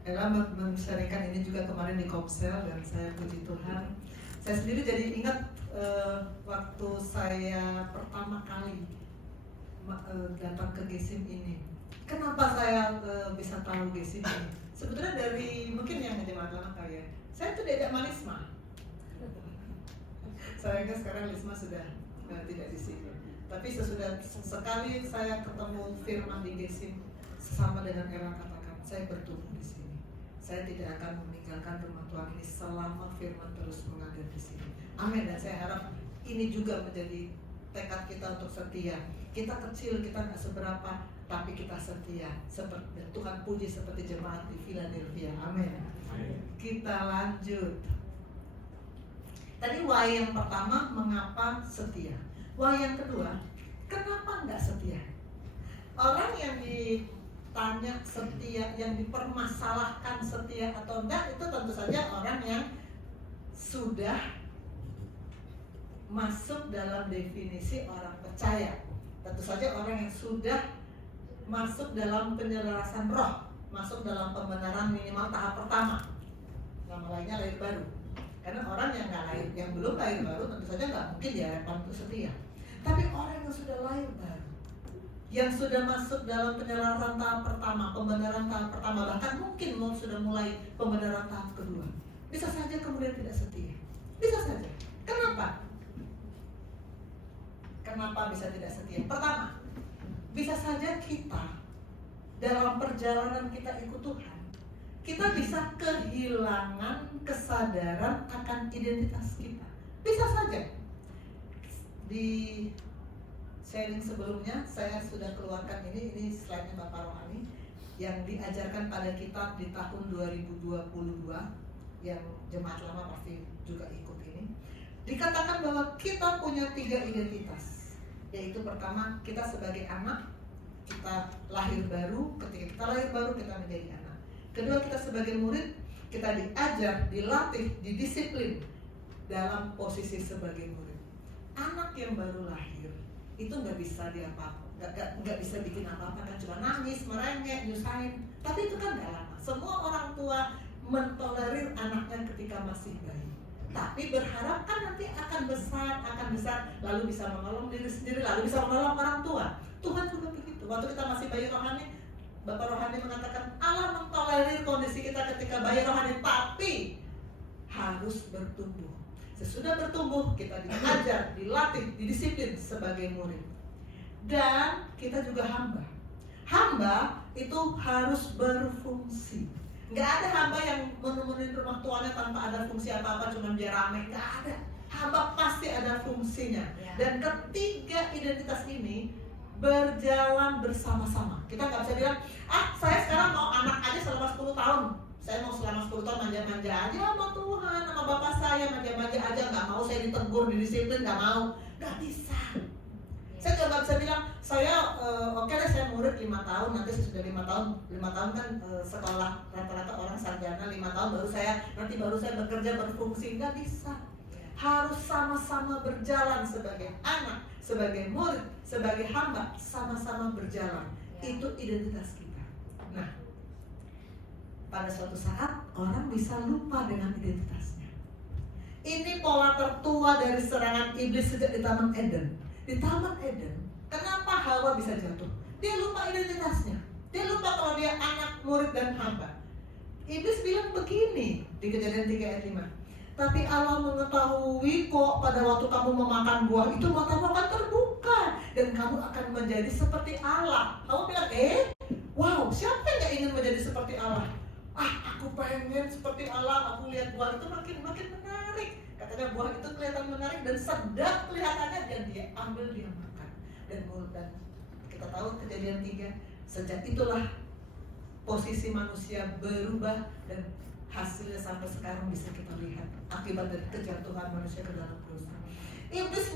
Ella menceritakan ini juga kemarin di Komsel dan saya puji Tuhan. Saya sendiri jadi ingat waktu saya pertama kali datang ke Geshim ini. Kenapa saya bisa tahu Geshim ini? Sebetulnya dari mungkin yang jemaat lama kali ya. Saya tuh diajak Manisma. Sayangnya sekarang Lisma sudah tidak di sini. Tapi sesudah sekali saya ketemu firman di Geshim, sama dengan Ella katakan, saya bertumbuh di sini. Saya tidak akan meninggalkan rumah Tuhan ini selama firman terus mengalir di sini. Amin. Dan saya harap ini juga menjadi tekad kita untuk setia. Kita kecil, kita nggak seberapa, tapi kita setia. Seperti Tuhan puji seperti jemaat di Philadelphia. Amin. Kita lanjut. Tadi why yang pertama, mengapa setia? Wah, yang kedua, kenapa nggak setia? Orang yang ditanya setia, yang dipermasalahkan setia atau enggak, itu tentu saja orang yang sudah masuk dalam definisi orang percaya. Tentu saja orang yang sudah masuk dalam penyelarasan roh, masuk dalam pembenaran minimal tahap pertama. Nama lainnya lahir baru. Karena orang yang nggak lahir, yang belum lahir baru tentu saja nggak mungkin diharapkan untuk setia. Tapi orang yang sudah lahir baru, yang sudah masuk dalam penyelarasan tahap pertama, pembenaran tahap pertama, bahkan mungkin sudah mulai pembenaran tahap kedua, bisa saja kemudian tidak setia. Bisa saja. Kenapa? Kenapa bisa tidak setia? Pertama, bisa saja kita dalam perjalanan kita ikut Tuhan, kita bisa kehilangan kesadaran akan identitas kita. Bisa saja. Di sharing sebelumnya saya sudah keluarkan ini slide-nya Bapak Rohani yang diajarkan pada kitab di tahun 2022 yang jemaat lama pasti juga ikut ini. Dikatakan bahwa kita punya 3 identitas, yaitu pertama kita sebagai anak, kita lahir baru, ketika kita lahir baru kita menjadi anak. Kedua kita sebagai murid, kita diajar, dilatih, didisiplin dalam posisi sebagai murid. Anak yang baru lahir itu nggak bisa nggak bisa bikin apa-apa kan, cuma nangis, merengek, nyusahin. Tapi itu kan nggak lama. Semua orang tua mentolerir anaknya ketika masih bayi. Tapi berharap kan nanti akan besar, lalu bisa menolong diri sendiri, lalu bisa menolong orang tua. Tuhan juga begitu. Waktu kita masih bayi rohani, Bapak rohani mengatakan Allah mentolerir kondisi kita ketika bayi rohani, tapi harus bertumbuh. Sesudah bertumbuh, kita diajar, dilatih, didisiplin sebagai murid. Dan kita juga hamba. Hamba itu harus berfungsi. Nggak ada hamba yang menemuin rumah tuanya tanpa ada fungsi apa-apa, cuma biar rame. Nggak ada. Hamba pasti ada fungsinya. Dan ketiga identitas ini berjalan bersama-sama. Kita nggak bisa bilang, saya sekarang mau anak aja selama 10 tahun. Saya mau selama 10 tahun manja-manja aja sama Tuhan, sama Bapak saya, manja-manja aja. Nggak mau saya ditegur, didisiplin, nggak mau. Nggak bisa. Saya juga nggak bisa bilang, oke deh saya murid 5 tahun, nanti saya sudah 5 tahun. 5 tahun kan sekolah rata-rata orang sarjana 5 tahun, baru saya bekerja berfungsi. Nggak bisa. Harus sama-sama berjalan sebagai anak, sebagai murid, sebagai hamba, sama-sama berjalan. Itu identitas kita. Nah, pada suatu saat orang bisa lupa dengan identitasnya. Ini pola tertua dari serangan iblis sejak di Taman Eden. Di Taman Eden, kenapa Hawa bisa jatuh? Dia lupa identitasnya. Dia lupa kalau dia anak, murid, dan hamba. Iblis bilang begini di Kejadian 3 ayat 5. Tapi Allah mengetahui kok pada waktu kamu memakan buah itu matamu akan terbuka dan kamu akan menjadi seperti Allah. Hawa bilang, wow, siapa yang gak ingin menjadi seperti Allah? Aku pengen seperti Allah. Aku lihat buah itu makin menarik. Katanya buah itu kelihatan menarik dan sedap kelihatannya, dan dia ambil, dia makan. Dan kita tahu Kejadian 3, sejak itulah posisi manusia berubah dan hasilnya sampai sekarang bisa kita lihat akibat dari kejatuhan manusia ke dalam dosa. Iblis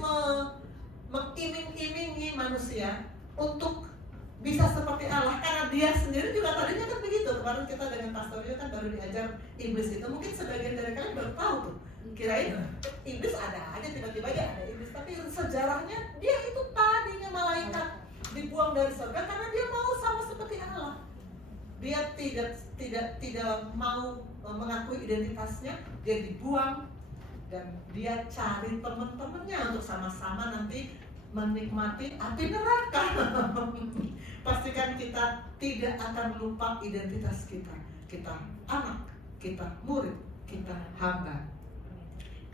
mengiming-imingi manusia untuk bisa seperti Allah, karena dia sendiri juga tadinya kan begitu. Kemarin kita dengan Pastor Rio kan baru diajar iblis itu. Mungkin sebagian dari kalian baru tahu tuh. Kirain iblis ada aja, tiba-tiba aja ada iblis. Tapi sejarahnya dia itu tadinya malaikat, dibuang dari surga karena dia mau sama seperti Allah. Dia tidak mau mengakui identitasnya, dia dibuang dan dia cari teman-temannya untuk sama-sama nanti menikmati api neraka. Pastikan kita tidak akan lupa identitas kita. Kita anak, kita murid, kita hamba.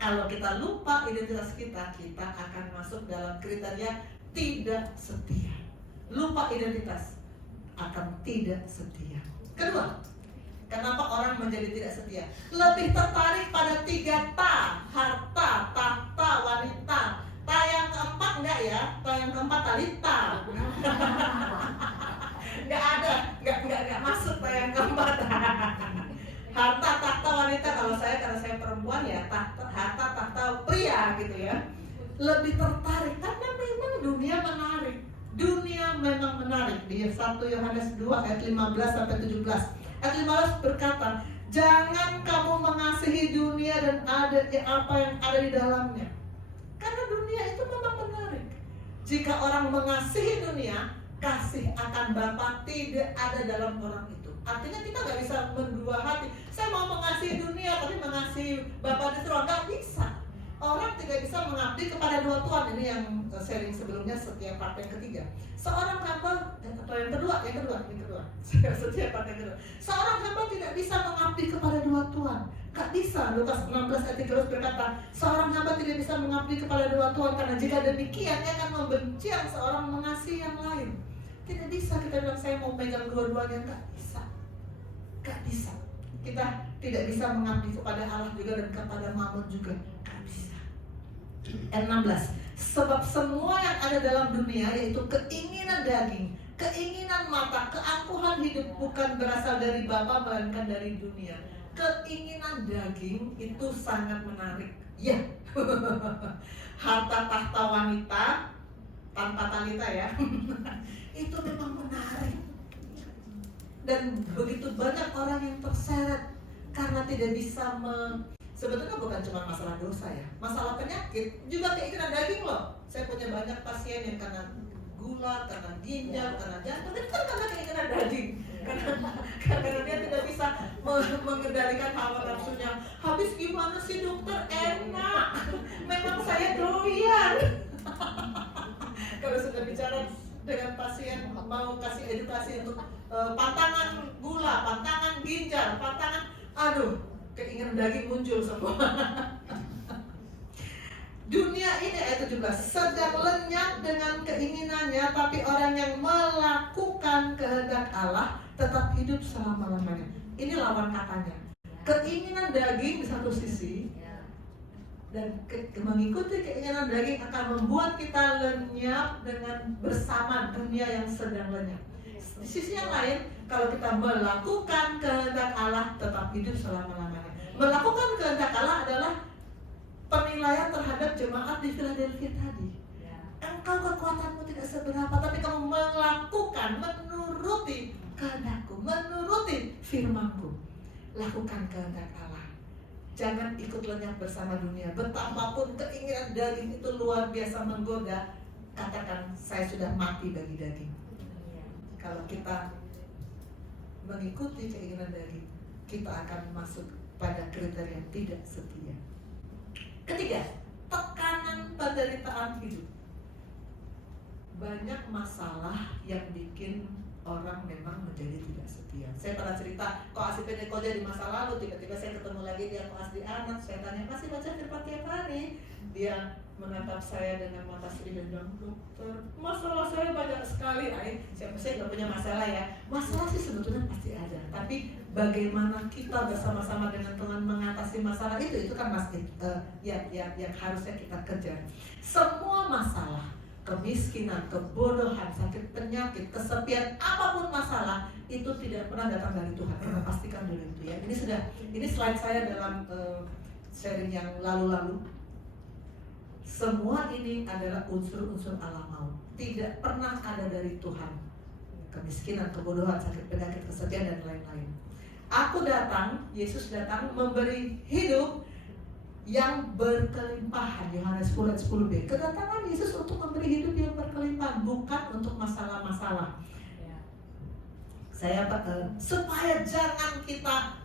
Kalau kita lupa identitas kita, kita akan masuk dalam kriteria tidak setia. Lupa identitas akan tidak setia. Kedua, kenapa orang menjadi tidak setia? Lebih tertarik pada 3 ta, harta, tahta, wanita. Ta yang keempat enggak ya? Ta yang keempat talita. Enggak masuk ta yang keempat. Harta, tahta, wanita. Karena saya perempuan ya, harta, tahta, pria gitu ya. Lebih tertarik karena memang dunia menarik. Dunia memang menarik. Di 1 Yohanes 2 ayat 15 sampai 17. Ayat 15 berkata, jangan kamu mengasihi dunia dan apa yang ada di dalamnya. Karena dunia itu memang menarik. Jika orang mengasihi dunia, kasih akan Bapa tidak ada dalam orang itu. Artinya kita nggak bisa berdua hati. Saya mau mengasihi dunia tapi mengasihi Bapa di surga, nggak bisa. Orang tidak bisa mengabdi kepada 2 Tuhan. Ini yang sharing sebelumnya, setiap part yang ketiga. Seorang hamba, atau yang kedua. Setiap part yang kedua. Seorang hamba tidak bisa mengabdi kepada 2 Tuhan. Gak bisa. Lukas 16 ayat 13 berkata, seorang hamba tidak bisa mengabdi kepada 2 Tuhan, karena jika demikian dia akan membenci yang seorang mengasihi yang lain. Tidak bisa kita bilang saya mau pegang dua-duanya. Gak bisa. Gak bisa. Kita tidak bisa mengabdi kepada Allah juga dan kepada Mammon juga. Gak bisa. Ayat 16. Sebab semua yang ada dalam dunia, yaitu keinginan daging, keinginan mata, keangkuhan hidup, bukan berasal dari Bapa melainkan dari dunia. Keinginan daging itu sangat menarik. Ya. Harta, tahta, wanita tanpa talita ya. Itu memang menarik. Dan begitu banyak orang yang terseret karena tidak bisa sebetulnya bukan cuma masalah dosa ya, masalah penyakit juga keinginan daging loh. Saya punya banyak pasien yang karena gula, karena ginjal, karena jantung, itu kan karena keinginan daging. Karena dia tidak bisa mengendalikan hawa nafsunya. Habis gimana sih dokter, enak, memang saya doyan. Kalau sudah bicara dengan pasien mau kasih edukasi untuk pantangan gula, pantangan ginjal, pantangan, aduh, keinginan daging muncul semua. Dunia ini ayat 17 sedang lenyap dengan keinginannya, tapi orang yang melakukan kehendak Allah tetap hidup selama-lamanya. Ini lawan katanya. Keinginan daging di satu sisi dan mengikuti keinginan daging akan membuat kita lenyap dengan bersama dunia yang sedang lenyap. Di sisi yang lain, kalau kita melakukan kehendak Allah tetap hidup selama-lamanya. Melakukan kehendak Allah adalah penilaian terhadap jemaat di Philadelphia tadi. Engkau kekuatanmu tidak seberapa, tapi kamu melakukan, menuruti kehendakku, menuruti firmanku. Lakukan kehendak Allah. Jangan ikut lenyap bersama dunia. Betapapun keinginan daging itu luar biasa menggoda, katakan saya sudah mati bagi daging. Kalau kita mengikuti keinginan daging, kita akan masuk pada kriteria tidak setia. Ketiga, tekanan penderitaan hidup. Banyak masalah yang bikin orang memang menjadi tidak setia. Saya pernah cerita, Koas IPD Koja di masa lalu, tiba-tiba saya ketemu lagi dia Koas di anak, saya tanya, masih baca firman tiap hari? Dia menatap saya dengan mata sedih dan bilang, dokter, masalah saya banyak sekali. Saya nggak punya masalah ya. Masalah sih sebetulnya pasti ada, tapi bagaimana kita bersama-sama dengan Tuhan mengatasi masalah itu kan yang harusnya kita kejar. Semua masalah, kemiskinan, kebodohan, sakit penyakit, kesepian, apapun masalah itu tidak pernah datang dari Tuhan. Kita pastikan dulu itu ya. Ini slide saya dalam sharing yang lalu-lalu. Semua ini adalah unsur-unsur alam maut, tidak pernah ada dari Tuhan. Kemiskinan, kebodohan, sakit penyakit, kesepian dan lain-lain. Aku datang, Yesus datang memberi hidup yang berkelimpahan. Yohanes 10:10b. Kedatangan Yesus untuk memberi hidup yang berkelimpahan, bukan untuk masalah-masalah. Supaya jangan kita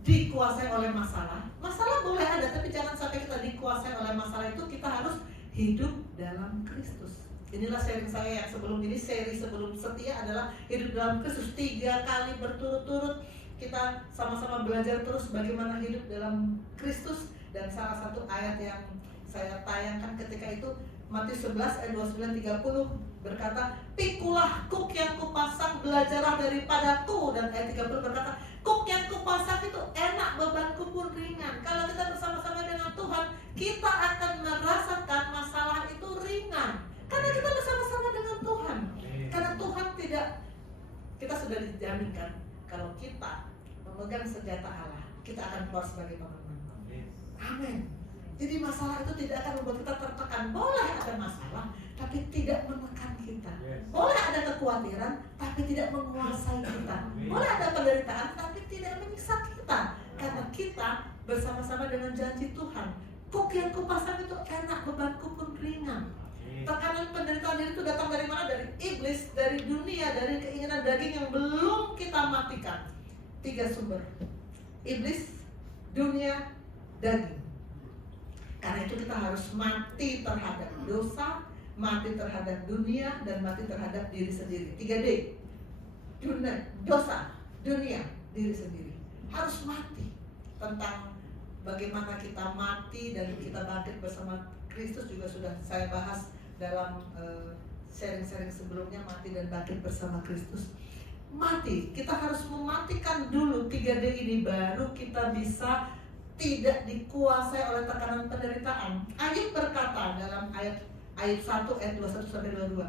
dikuasai oleh masalah. Masalah boleh ada, tapi jangan sampai kita dikuasai oleh masalah itu. Kita harus hidup dalam Kristus. Inilah sharing saya yang sebelum ini, seri sebelum setia adalah hidup dalam Kristus. 3 kali berturut-turut kita sama-sama belajar terus bagaimana hidup dalam Kristus. Dan salah satu ayat yang saya tayangkan ketika itu Matius 11 ayat 29-30 berkata, pikulah kuk yang kupasang, belajarlah daripadaku. Dan ayat 30 berkata, kuk yang kupasang itu enak, bebanku pun ringan. Kalau kita bersama-sama dengan Tuhan, kita akan merasakan masalah itu ringan, karena kita bersama-sama dengan Tuhan. Karena Tuhan tidak, kita sudah dijaminkan kalau kita memegang senjata Allah, kita akan keluar sebagai pemenang. Amin. Jadi masalah itu tidak akan membuat kita tertekan. Boleh ada masalah, tapi tidak menekan kita. Boleh ada kekhawatiran, tapi tidak menguasai kita. Boleh ada penderitaan, tapi tidak menyiksa kita. Karena kita bersama-sama dengan janji Tuhan. Kuk yang kupasang itu enak, bebanku pun ringan. Tekanan penderitaan itu datang dari mana? Dari iblis, dari dunia, dari keinginan daging yang belum kita matikan. 3 sumber: iblis, dunia, daging. Karena itu kita harus mati terhadap dosa, mati terhadap dunia, dan mati terhadap diri sendiri. 3D. Dosa, dunia, diri sendiri. Harus mati. Tentang bagaimana kita mati dan kita bangkit bersama Kristus juga sudah saya bahas dalam sharing-sharing sebelumnya, mati dan bangkit bersama Kristus. Mati, kita harus mematikan dulu 3D ini, baru kita bisa tidak dikuasai oleh tekanan penderitaan. Ayub berkata dalam ayat 1 ayat 21-22,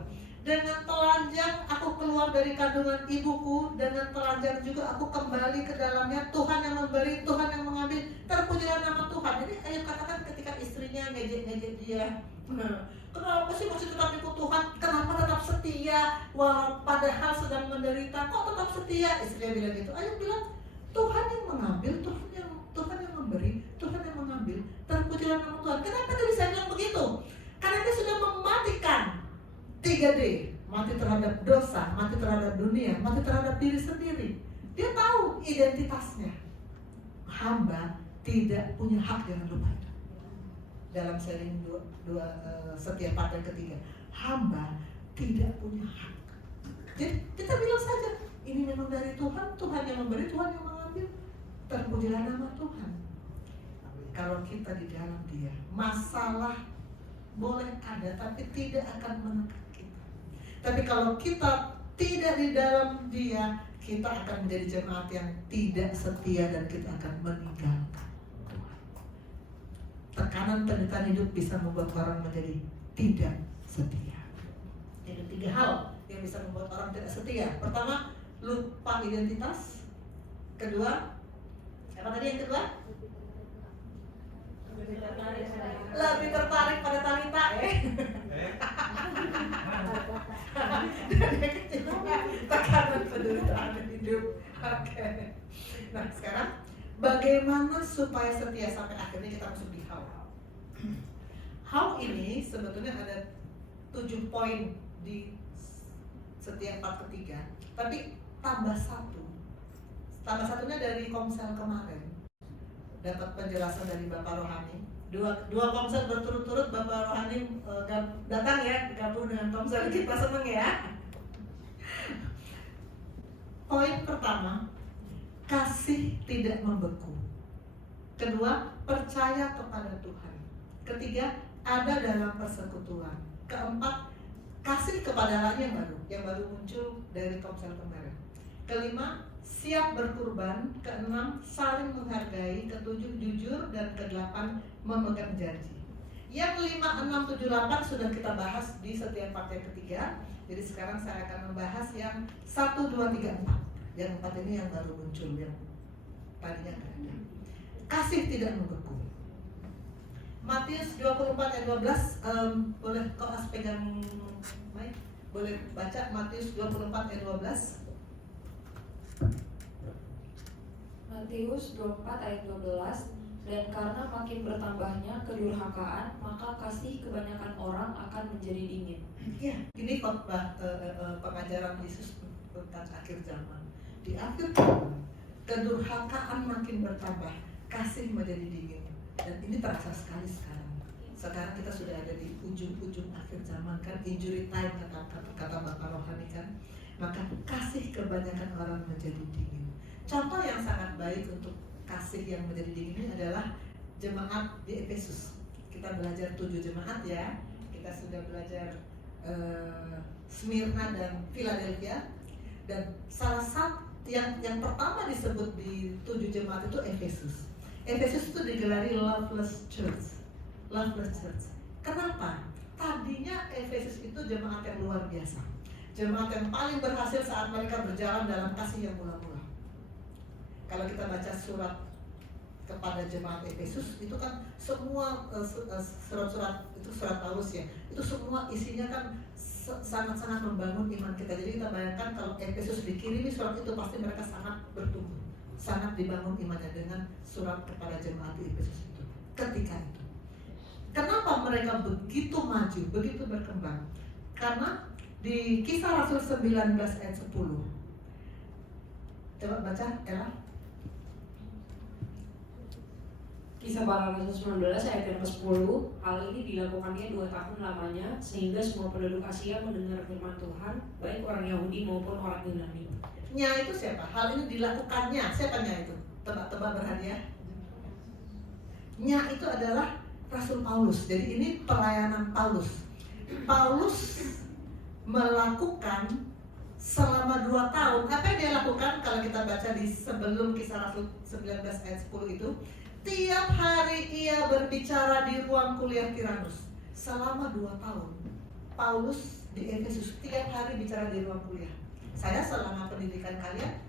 dengan telanjang aku keluar dari kandungan ibuku, dengan telanjang juga aku kembali ke dalamnya. Tuhan yang memberi, Tuhan yang mengambil, terpujilah nama Tuhan. Jadi Ayub katakan ketika istrinya ngejek-ngejek dia, kenapa sih masih tetap ikut Tuhan? Kenapa tetap setia? Padahal sedang menderita, kok tetap setia? Istrinya bilang gitu. Ayub bilang, Tuhan yang mengambil, Tuhan yang memberi, Tuhan yang mengambil. Terpujilah nama Tuhan. Kenapa dia bisa bilang begitu? Karena dia sudah mematikan 3D. Mati terhadap dosa, mati terhadap dunia, mati terhadap diri sendiri. Dia tahu identitasnya. Hamba tidak punya hak, jangan lupa itu. Dalam sharing setiap part yang ketiga, hamba tidak punya hak. Jadi kita bilang saja, ini memang dari Tuhan, Tuhan yang memberi, Tuhan yang mengambil. Terpujilah nama Tuhan. Kalau kita di dalam Dia, masalah boleh ada, tapi tidak akan menekan kita. Tapi kalau kita tidak di dalam Dia, kita akan menjadi jemaat yang tidak setia dan kita akan meninggalkan Tuhan. Tekanan penderitaan hidup bisa membuat orang menjadi tidak setia. Ada 3 hal yang bisa membuat orang tidak setia. Pertama, lupa identitas. Kedua, apa tadi yang kedua? Lebih tertarik pada talita, tekanan penderitaan hidup. Oke. Nah sekarang, bagaimana supaya setia sampai akhirnya kita masuk di how? How ini sebetulnya ada 7 poin di setiap part ketiga, tapi tambah satunya dari komsel kemarin. Dapat penjelasan dari Bapak Rohani. Dua komsel berturut-turut Bapak Rohani datang ya, gabung dengan komsel kita, seneng ya. Poin pertama, kasih tidak membeku. Kedua, percaya kepada Tuhan. Ketiga, ada dalam persekutuan. Keempat, kasih kepada lain yang baru muncul dari komsel kemarin. Kelima, siap berkurban. Keenam, saling menghargai. Ketujuh, jujur. Dan kedelapan, memegang janji. Yang 5, 6, 7, 8 sudah kita bahas di setiap part yang ketiga. Jadi sekarang saya akan membahas yang 1, 2, 3, 4. Yang 4 ini yang baru muncul, yang tadinya nggak ada. Kasih tidak membeku. Matius 24 ayat 12, boleh Koas pegang mic? Boleh baca Matius 24 ayat 12. Matius 24 ayat 12. Dan karena makin bertambahnya kedurhakaan, maka kasih kebanyakan orang akan menjadi dingin. Ya, ini khotbah pengajaran Yesus tentang akhir zaman. Di akhir zaman, kedurhakaan makin bertambah, kasih menjadi dingin. Dan ini terasa sekali sekarang. Sekarang kita sudah ada di ujung-ujung akhir zaman kan, injury time kata Bapak Rohani kan. Maka kasih kebanyakan orang menjadi dingin. Contoh yang sangat baik untuk kasih yang menjadi dingin ini adalah jemaat di Efesus. Kita belajar 7 jemaat ya. Kita sudah belajar Smyrna dan Philadelphia. Dan salah satu yang pertama disebut di 7 jemaat itu Efesus. Efesus itu digelari Loveless Church. Loveless Church. Kenapa? Tadinya Efesus itu jemaat yang luar biasa. Jemaat yang paling berhasil saat mereka berjalan dalam kasih yang mula-mula. Kalau kita baca surat kepada jemaat Efesus itu kan semua surat-surat itu surat Paulus ya. Itu semua isinya kan sangat-sangat membangun iman kita. Jadi kita bayangkan kalau Efesus dikirimi surat itu pasti mereka sangat bertumbuh, sangat dibangun imannya dengan surat kepada jemaat di Efesus itu. Ketika itu, kenapa mereka begitu maju, begitu berkembang? Karena di Kisah Rasul 19 ayat 10. Coba baca, Ella. Kisah Para Rasul 19 ayat yang ke-10. Hal ini dilakukannya 2 tahun lamanya, sehingga semua penduduk Asia mendengar firman Tuhan, baik orang Yahudi maupun orang Yunani. Nya itu siapa? Hal ini dilakukannya, siapa nya itu? Tebak-tebak berhadiah. Nya itu adalah Rasul Paulus. Jadi ini pelayanan Paulus. Paulus melakukan selama 2 tahun. Apa yang dia lakukan? Kalau kita baca di sebelum Kisah Rasul 19 ayat 10 itu, tiap hari ia berbicara di ruang kuliah Tiranus. Selama 2 tahun Paulus di Efesus tiap hari bicara di ruang kuliah. Saya selama pendidikan kalian,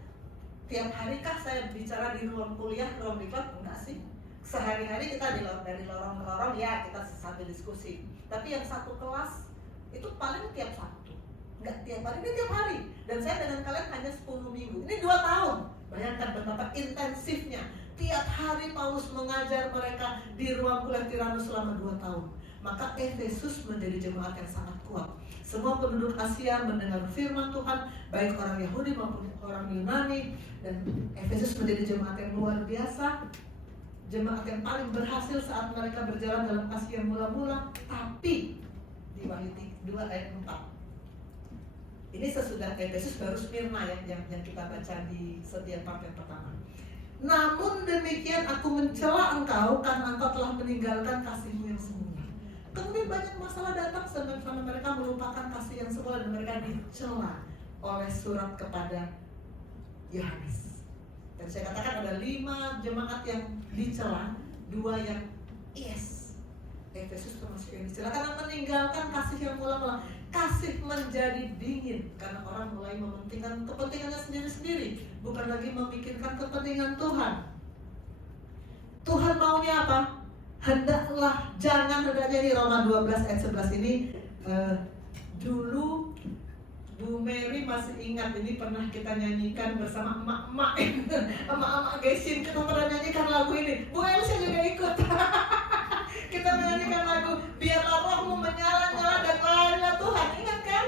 tiap hari kah saya bicara di ruang kuliah, ruang privat? Enggak sih. Sehari-hari kita dari lorong ke lorong ya, kita sambil diskusi. Tapi yang satu kelas itu paling tiap Sabtu. Enggak tiap hari, ini tiap hari. Dan saya dengan kalian hanya 10 minggu. Ini 2 tahun. Bayangkan betapa intensifnya. Tiap hari Paulus mengajar mereka di ruang kuliah Tiranus selama 2 tahun. Maka Efesus menjadi jemaat yang sangat kuat. Semua penduduk Asia mendengar firman Tuhan, baik orang Yahudi maupun orang Yunani. Dan Efesus menjadi jemaat yang luar biasa, jemaat yang paling berhasil saat mereka berjalan dalam kasih yang mula-mula. Tapi di Wahyu 2 ayat 4, ini sesudah Efesus baru Smyrna yang kita baca di setiap part yang pertama. Namun demikian aku mencela engkau karena engkau telah meninggalkan kasihmu yang semula. Kemudian banyak masalah datang sampai mereka melupakan kasih yang semula dan mereka dicela oleh surat kepada Yohanes. Dan saya katakan ada 5 jemaat yang dicela, 2 yang yes. Efesus termasuk yang dicela karena meninggalkan kasih yang mula-mula. Kasih menjadi dingin karena orang mulai mementingkan kepentingannya sendiri-sendiri, bukan lagi memikirkan kepentingan Tuhan. Tuhan maunya apa? Hendaknya di Roma 12 ayat 11 ini dulu Bu Mary masih ingat, ini pernah kita nyanyikan bersama emak-emak emak-emak Gesin, kita pernah nyanyikan lagu ini. Bu Elsa juga ikut. Kita menyanyikan lagu biarlah rohmu menyala-nyala dan layanilah Tuhan. Ingat kan?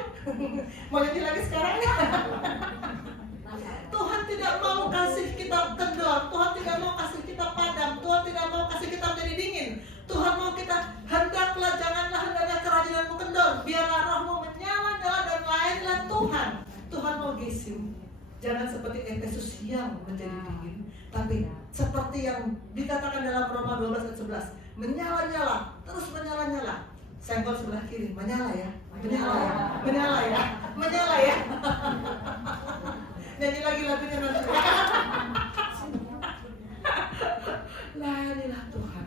Mau nyanyi lagi sekarang? Tuhan tidak mau kasih kita kendor, Tuhan tidak mau kasih kita padam, Tuhan tidak mau kasih kita menjadi dingin. Tuhan mau kita hendaklah, janganlah hendaknya kerajinanmu kendor, biarlah rohmu menyala-nyala dan layanilah Tuhan. Tuhan mau Gesim, jangan seperti Efesus yang menjadi dingin, tapi seperti yang dikatakan dalam Roma 12 ayat 11, menyala-nyala, terus menyala-nyala. Senggol sebelah kiri, menyala ya, menyala ya, menyala ya, menyala ya. Nyanyi lagi lagunya nanti. Layanilah Tuhan,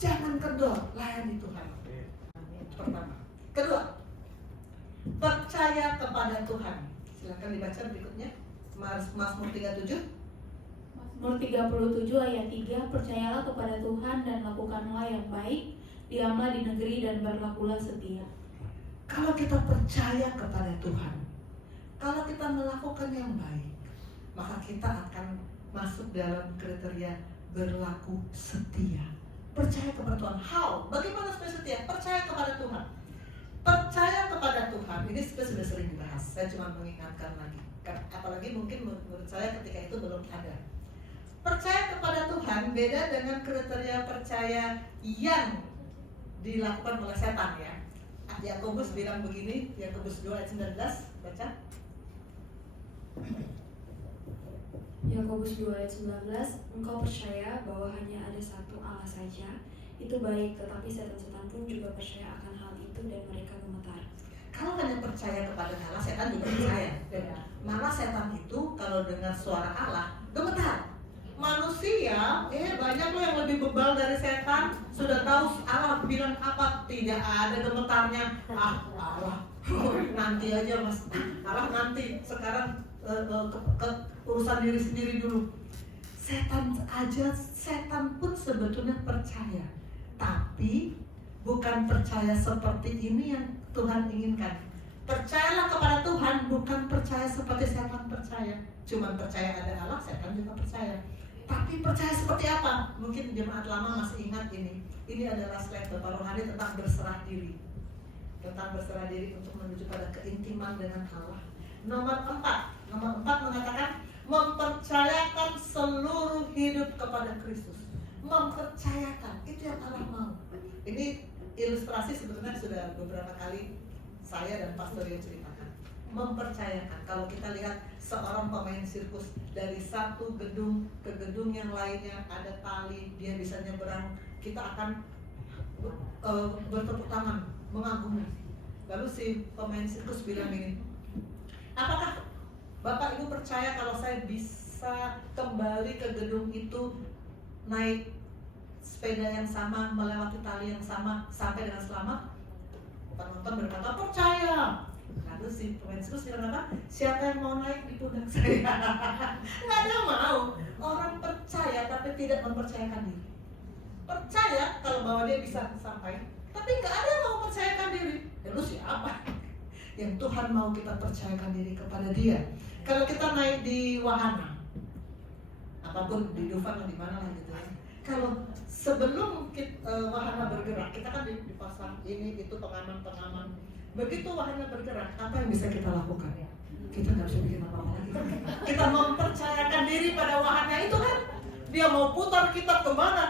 jangan kendor, layani Tuhan. Pertama. Kedua, percaya kepada Tuhan. Silakan dibaca berikutnya. Mazmur 37. Mazmur 37 ayat 3, percayalah kepada Tuhan dan lakukanlah yang baik, diamlah di negeri dan berlakulah setia. Kalau kita percaya kepada Tuhan, kalau kita melakukan yang baik, maka kita akan masuk dalam kriteria berlaku setia. Percaya kepada Tuhan. How? Bagaimana supaya setia? Percaya kepada Tuhan. Percaya kepada Tuhan, ini sudah sering dibahas. Saya cuma mengingatkan lagi. Apalagi mungkin menurut saya ketika itu belum ada. Percaya kepada Tuhan beda dengan kriteria percaya yang dilakukan oleh setan ya. Yakobus bilang begini, Yakobus 2 ayat 19, baca. Yakobus 2 ayat 19, engkau percaya bahwa hanya ada satu Allah saja, itu baik, tetapi setan-setan pun juga percaya akan hal itu dan mereka gemetar. Kalau hanya percaya kepada Allah, setan juga percaya. Dan malah setan itu kalau dengar suara Allah gemetar. Manusia, banyak loh yang lebih bebal dari setan. Sudah tahu Allah bilang apa, tidak ada gemetarnya. Allah, nanti aja mas. Allah nanti. Sekarang ke urusan diri sendiri dulu. Setan pun sebetulnya percaya. Tapi bukan percaya seperti ini yang Tuhan inginkan. Percayalah kepada Tuhan, bukan percaya seperti setan percaya. Cuma percaya ada Allah, setan juga percaya. Tapi percaya seperti apa? Mungkin jemaat lama masih ingat ini. Ini adalah slide Bapak Rohani tentang berserah diri. Tentang berserah diri untuk menuju pada keintiman dengan Allah. Nomor 4 mengatakan mempercayakan seluruh hidup kepada Kristus. Mempercayakan, itu yang Allah mau. Ini ilustrasi sebetulnya sudah beberapa kali saya dan Pastor Rio ceritakan. Mempercayakan, kalau kita lihat seorang pemain sirkus dari satu gedung ke gedung yang lainnya ada tali, dia bisa nyeberang, kita akan bertepuk tangan, mengagumi. Lalu si pemain sirkus bilang ini, apakah Bapak Ibu percaya kalau saya bisa kembali ke gedung itu, naik sepeda yang sama, melewati tali yang sama sampai dengan selamat? Penonton berkata percaya. Lalu si pemain sirkus bilang apa? Siapa yang mau naik di pundak saya? Nggak ada yang mau. Orang percaya tapi tidak mempercayakan diri. Percaya kalau bahwa dia bisa sampai, tapi nggak ada yang mau percayakan diri. Lalu siapa? Yang Tuhan mau kita percayakan diri kepada Dia. Kalau kita naik di wahana, apapun di Dufan atau di mana lah gitu ya. Kalau sebelum wahana bergerak, kita kan dipasang ini itu pengaman. Begitu wahana bergerak, apa yang bisa kita lakukan? Kita nggak bisa bikin apa-apa lagi. Kita mempercayakan diri pada wahana itu kan. Dia mau putar kita kemana,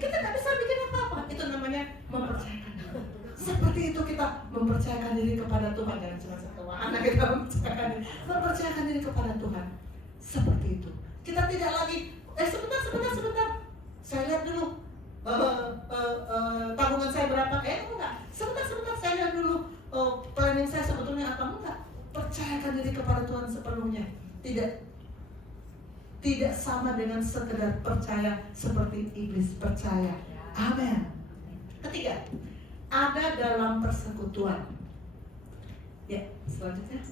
kita nggak bisa bikin apa-apa. Itu namanya mempercayakan diri. Seperti itu kita mempercayakan diri kepada Tuhan. Jangan cuma satu wahana kita mempercayakan diri kepada Tuhan. Seperti itu. Kita tidak lagi, sebentar. Saya lihat dulu tabungan saya berapa. Enggak. Sebentar, saya lihat dulu planning saya sebetulnya apa. Enggak. Percayakan diri kepada Tuhan sepenuhnya. Tidak sama dengan sekedar percaya seperti iblis percaya. Amin. Ketiga, ada dalam persekutuan. Ya, selanjutnya.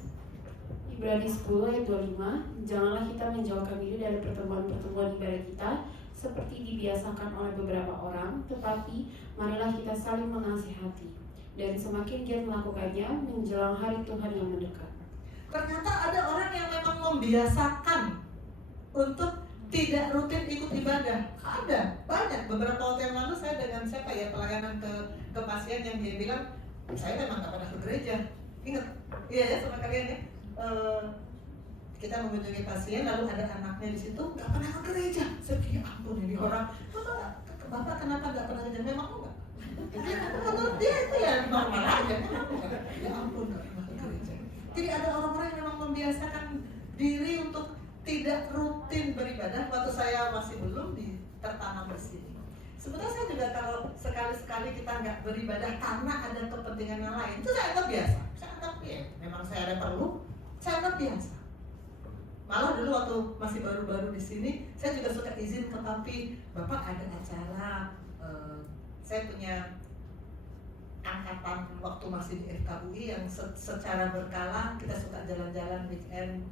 Ibrani 10 ayat 25, janganlah kita menjauhkan diri dari pertemuan-pertemuan ibadah kita seperti dibiasakan oleh beberapa orang, tetapi marilah kita saling menasihati. Dan semakin giat melakukannya menjelang hari Tuhan yang mendekat. Ternyata ada orang yang memang membiasakan untuk tidak rutin ikut ibadah. Ada, banyak. Beberapa waktu yang lalu saya dengan pelayanan ke pasien yang dia bilang, saya memang gak pernah ke gereja. Ingat? Iya ya sama kalian ya. Kita mengunjungi pasien, lalu ada anaknya di situ gak pernah ke gereja. Saya pikir, ampun ini orang, Bapak kenapa gak pernah ke gereja? Memang enggak. Menurut dia itu ya normal aja. Ya ampun, gak pernah ke gereja. Jadi ada orang-orang yang memang membiasakan diri untuk tidak rutin beribadah. Waktu saya masih belum tertanam di sini. Sebetulnya saya juga kalau sekali-sekali kita nggak beribadah karena ada kepentingan yang lain, itu saya anggap biasa. Saya anggap ya, memang saya ada perlu, saya anggap biasa. Malah dulu waktu masih baru-baru di sini, saya juga suka izin ke papi, Bapak ada acara, saya punya angkatan waktu masih di FKUI yang secara berkala kita suka jalan-jalan weekend,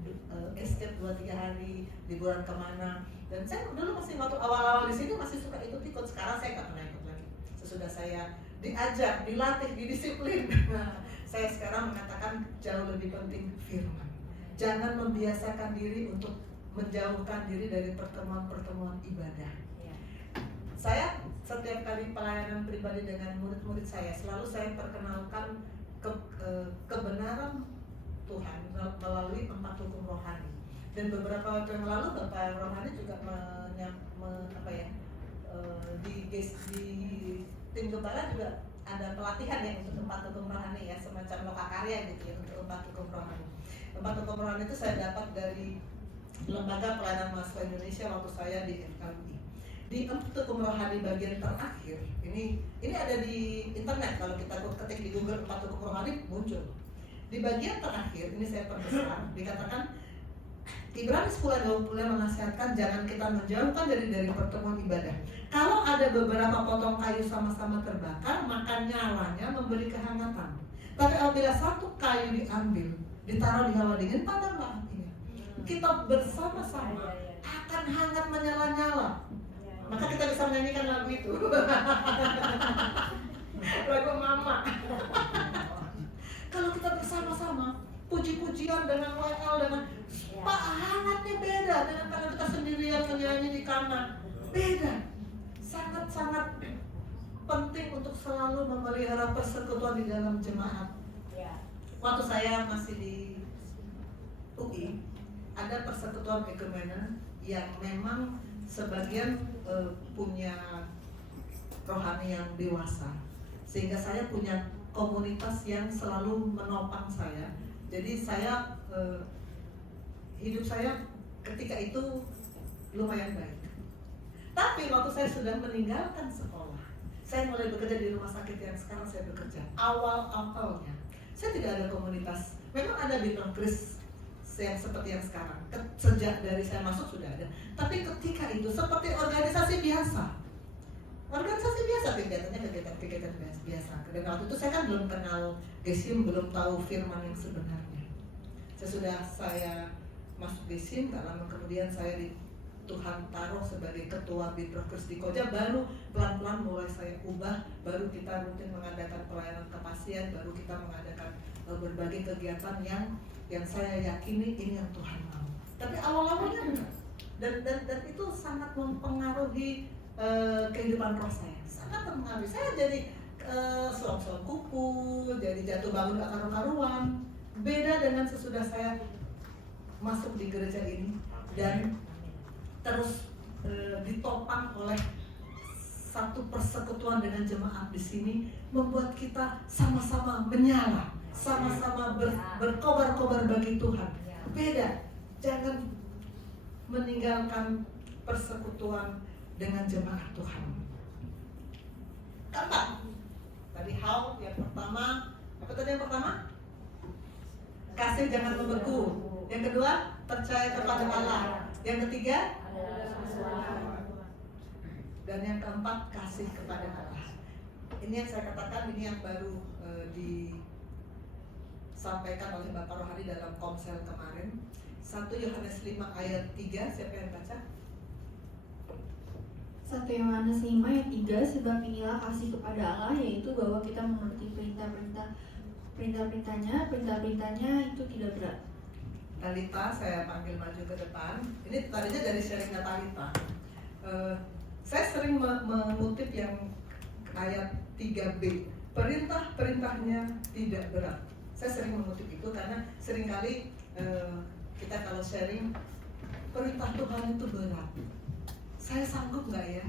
escape 2-3 hari, liburan kemana. Dan saya dulu masih waktu awal-awal di sini masih suka ikut. Sekarang saya nggak pernah ikut lagi. Sesudah saya diajar, dilatih, didisiplin. Saya sekarang mengatakan jauh lebih penting firman. Jangan membiasakan diri untuk menjauhkan diri dari pertemuan-pertemuan ibadah. Saya setiap kali pelayanan pribadi dengan murid-murid saya, selalu saya perkenalkan kebenaran Tuhan melalui 4 hukum rohani. Dan beberapa waktu yang lalu Bapak Rohani juga di tim gembala juga ada pelatihan ya untuk 4 hukum rohani ya, semacam lokakarya gitu ya untuk 4 hukum rohani. 4 hukum rohani itu saya dapat dari Lembaga Pelayanan Mahasiswa Indonesia waktu saya di FKUI. Di 4 hukum rohani bagian terakhir, ini ada di internet, kalau kita ketik di Google 4 hukum rohani muncul. Di bagian terakhir, ini saya perbesar, dikatakan Ibrani 10:20 menasihatkan jangan kita menjauhkan dari pertemuan ibadah. Kalau ada beberapa potong kayu sama-sama terbakar, maka nyalanya memberi kehangatan. Tapi apabila satu kayu diambil, ditaruh di hawa dingin, padamlah apinya. Kita bersama-sama akan hangat menyala-nyala. Maka kita bisa menyanyikan lagu itu. Lagu Mama. Kalau kita bersama-sama, puji-pujian dengan WL, dengan Pak, hangatnya beda dengan kalau kita sendirian menyanyi di kamar. Beda. Sangat-sangat penting untuk selalu memelihara persekutuan di dalam jemaat. Waktu saya masih di UI, ada persekutuan ekumena yang memang sebagian punya rohani yang dewasa, sehingga saya punya komunitas yang selalu menopang saya. Jadi saya hidup saya ketika itu lumayan baik. Tapi waktu saya sudah meninggalkan sekolah, saya mulai bekerja di rumah sakit yang sekarang saya bekerja. Awal-awalnya saya tidak ada komunitas. Memang ada di Kris yang seperti yang sekarang. Sejak dari saya masuk sudah ada. Tapi ketika itu seperti organisasi biasa. Organisasi biasa, kegiatan biasa. Dan waktu itu saya kan belum kenal Gesim, belum tahu firman yang sebenarnya. Sesudah saya masuk Gesim, tak lama kemudian saya Tuhan taruh sebagai ketua Bidroh Kris di Koja, baru pelan-pelan mulai saya ubah, baru kita rutin mengadakan pelayanan ke pasien, baru kita mengadakan berbagai kegiatan yang saya yakini ini yang Tuhan mau. Tapi awal-awalnya enggak. dan itu sangat mempengaruhi kehidupan roh saya, sangat mempengaruhi. Saya jadi suam-suam kuku, jadi jatuh bangun gak karu-karuan. Beda dengan sesudah saya masuk di gereja ini dan terus ditopang oleh satu persekutuan dengan jemaat di sini, membuat kita sama-sama menyala, sama-sama berkobar-kobar bagi Tuhan. Beda, jangan meninggalkan persekutuan dengan jemaat Tuhan. Keempat, tadi how yang pertama, apa tadi yang pertama? Kasih jangan membeku. Yang kedua, percaya kepada Allah. Yang ketiga, dan yang keempat, kasih kepada Allah. Ini yang saya katakan, ini yang baru disampaikan oleh Bapak Rohani dalam komsel kemarin. 1 Yohanes 5 ayat 3, siapa yang baca? 1 Yohanes 5 ayat 3, sebab inilah kasih kepada Allah, yaitu bahwa kita menuruti perintah-perintahnya itu tidak berat. Talita, saya panggil maju ke depan. Ini tadinya dari sharingnya Talita. Saya sering mengutip yang ayat 3b, perintah-perintahnya tidak berat. Saya sering mengutip itu karena seringkali kita kalau sharing, perintah Tuhan itu berat. Saya sanggup nggak ya?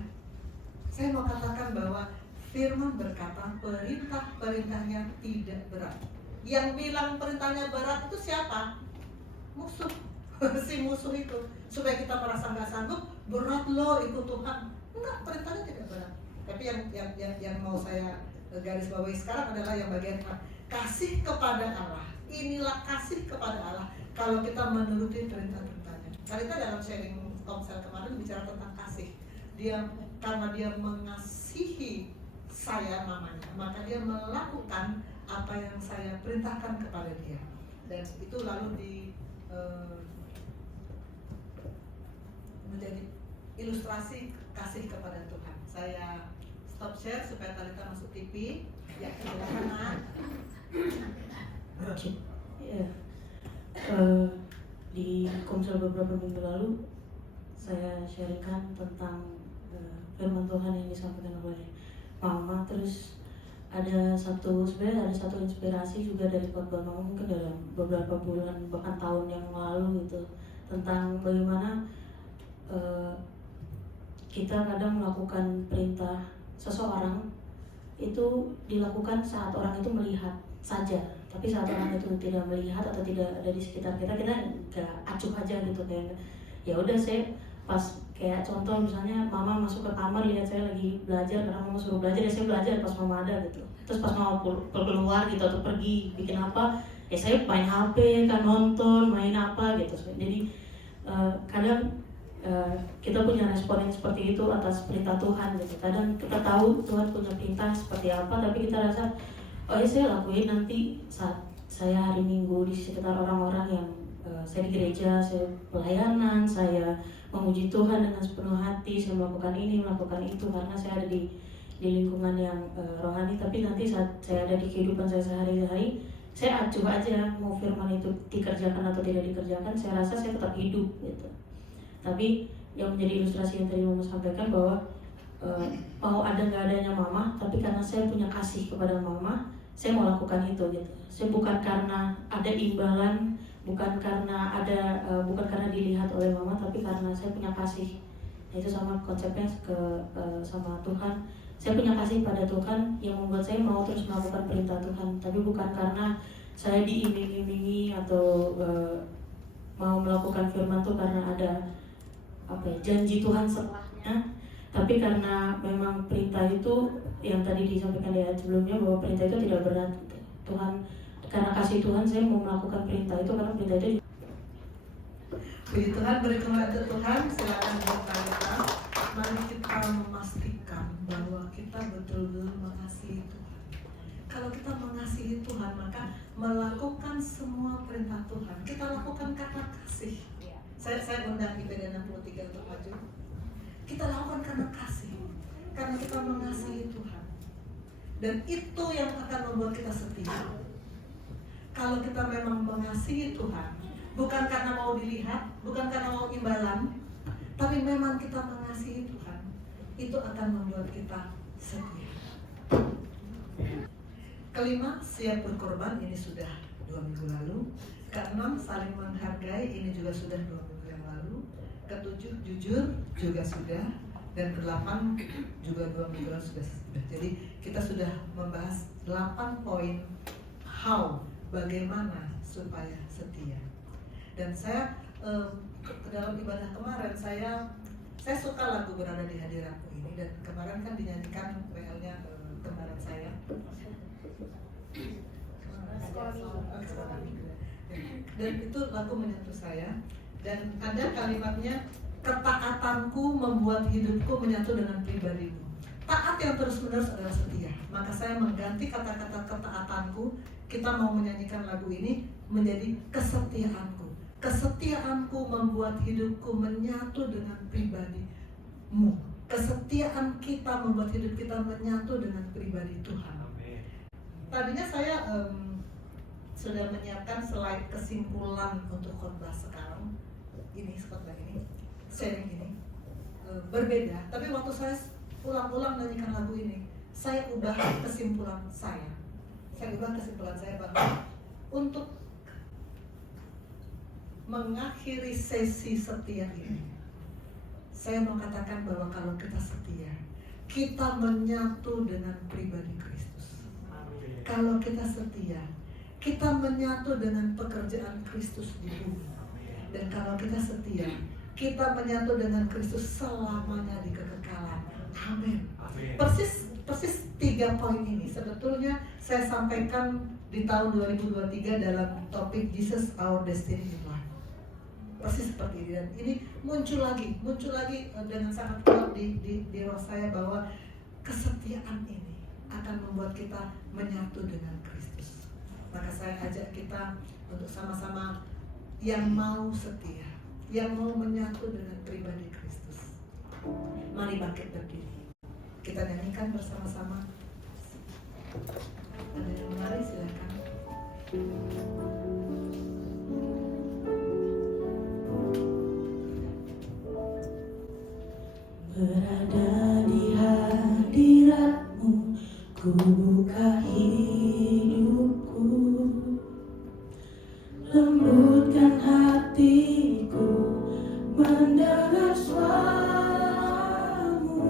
Saya mau katakan bahwa firman berkata perintah-perintahnya tidak berat. Yang bilang perintahnya berat itu siapa? Musuh. Si musuh itu. Supaya kita merasa nggak sanggup, berat loh ikut Tuhan. Enggak, perintahnya tidak berat. Tapi yang mau saya garis bawahi sekarang adalah yang bagian kasih kepada Allah. Inilah kasih kepada Allah kalau kita menuruti perintah-perintahnya. Talita dalam sharing komsel kemarin bicara tentang kasih. Karena dia mengasihi saya namanya, maka dia melakukan apa yang saya perintahkan kepada dia. Dan itu lalu menjadi ilustrasi kasih kepada Tuhan. Saya stop share supaya Talita masuk TV. Ya, silakan. Ya, di komsel beberapa minggu lalu saya sharingkan tentang firman Tuhan yang disampaikan oleh Mama. Terus sebenarnya ada satu inspirasi juga dari khotbah Mama mungkin dalam beberapa bulan bahkan tahun yang lalu gitu, tentang bagaimana kita kadang melakukan perintah seseorang itu dilakukan saat orang itu melihat saja, tapi saat orang itu tidak melihat atau tidak ada di sekitar kita nggak acuh aja gitu. Kayak ya udah, saya pas kayak contoh misalnya Mama masuk ke kamar lihat saya lagi belajar karena Mama suruh belajar, ya saya belajar pas Mama ada gitu. Terus pas Mama keluar gitu atau pergi bikin apa, ya saya main HP kan, nonton, main apa gitu. Jadi kadang kita punya respon yang seperti itu atas perintah Tuhan gitu. Kadang kita tahu Tuhan punya perintah seperti apa, tapi kita rasa oh ya saya lakuin nanti saat saya hari Minggu di sekitar orang-orang yang saya di gereja, saya pelayanan, saya memuji Tuhan dengan sepenuh hati, saya melakukan ini, melakukan itu karena saya ada di lingkungan yang rohani. Tapi nanti saat saya ada di kehidupan saya sehari-hari, saya acuh aja mau firman itu dikerjakan atau tidak dikerjakan, saya rasa saya tetap hidup gitu. Tapi yang menjadi ilustrasi yang tadi Mama sampaikan bahwa mau ada nggak adanya Mama, tapi karena saya punya kasih kepada Mama, saya mau lakukan itu gitu. Saya bukan karena ada imbalan, bukan karena dilihat oleh Mama, tapi karena saya punya kasih. Nah, itu sama konsepnya sama Tuhan. Saya punya kasih pada Tuhan yang membuat saya mau terus melakukan perintah Tuhan, tapi bukan karena saya diiming-imingi atau mau melakukan firman Tuhan karena ada janji Tuhan setelahnya, tapi karena memang perintah itu yang tadi disampaikan di ayat sebelumnya bahwa perintah itu tidak berat gitu. Tuhan, karena kasih Tuhan saya mau melakukan perintah itu karena perintah itu. Puji Tuhan, berikutnya Tuhan, silakan berkata, mari kita memastikan bahwa kita betul-betul mengasihi Tuhan. Kalau kita mengasihi Tuhan, maka melakukan semua perintah Tuhan kita lakukan karena kasih. Saya undang IPD 63 untuk maju. Kita lakukan karena kasih, karena kita mengasihi Tuhan. Dan itu yang akan membuat kita setia. Kalau kita memang mengasihi Tuhan, bukan karena mau dilihat, bukan karena mau imbalan, memang kita mengasihi Tuhan, itu akan membuat kita setia. Kelima, siap berkorban, ini sudah 2 minggu lalu. Keenam, saling menghargai, ini juga sudah 2 minggu yang lalu. Ketujuh, jujur, juga sudah. Dan ke-8 juga 2 minggu lalu sudah. Jadi kita sudah membahas 8 poin how, bagaimana supaya setia. Dan saya dalam ibadah kemarin saya suka lagu Berada di Hadiratmu ini, dan kemarin kan dinyanyikan WL-nya kemarin saya. Dan itu lagu menyentuh saya, dan ada kalimatnya, ketaatanku membuat hidupku menyatu dengan pribadimu. Taat yang terus-menerus adalah setia. Maka saya mengganti kata-kata ketaatanku, kita mau menyanyikan lagu ini menjadi kesetiaanku. Kesetiaanku membuat hidupku menyatu dengan pribadimu. Kesetiaan kita membuat hidup kita menyatu dengan pribadi Tuhan. Tadinya saya sudah menyiapkan slide kesimpulan untuk khotbah sekarang. Ini khotbah ini, sharing ini berbeda. Tapi waktu saya ulang-ulang menyanyikan lagu ini, saya ubah kesimpulan saya. Saya ubah kesimpulan saya bahwa untuk mengakhiri sesi setia ini, saya mau katakan bahwa kalau kita setia, kita menyatu dengan pribadi Kristus. Kalau kita setia, kita menyatu dengan pekerjaan Kristus di bumi. Dan kalau kita setia, kita menyatu dengan Kristus selamanya di kekekalan. Amin. Persis 3 poin ini sebetulnya saya sampaikan di tahun 2023 dalam topik Jesus Our Destiny in Life. Persis seperti ini, dan ini muncul lagi dengan sangat kuat di roh saya bahwa kesetiaan ini akan membuat kita menyatu dengan Kristus. Maka saya ajak kita untuk sama-sama yang mau setia, yang mau menyatu dengan pribadi Kristus. Mari bangkit berdiri. Kita nyanyikan bersama-sama. Ada yang mari silakan. Berada di hadiratmu, ku buka hidupku, lembutkan hatiku, mendengar suaramu.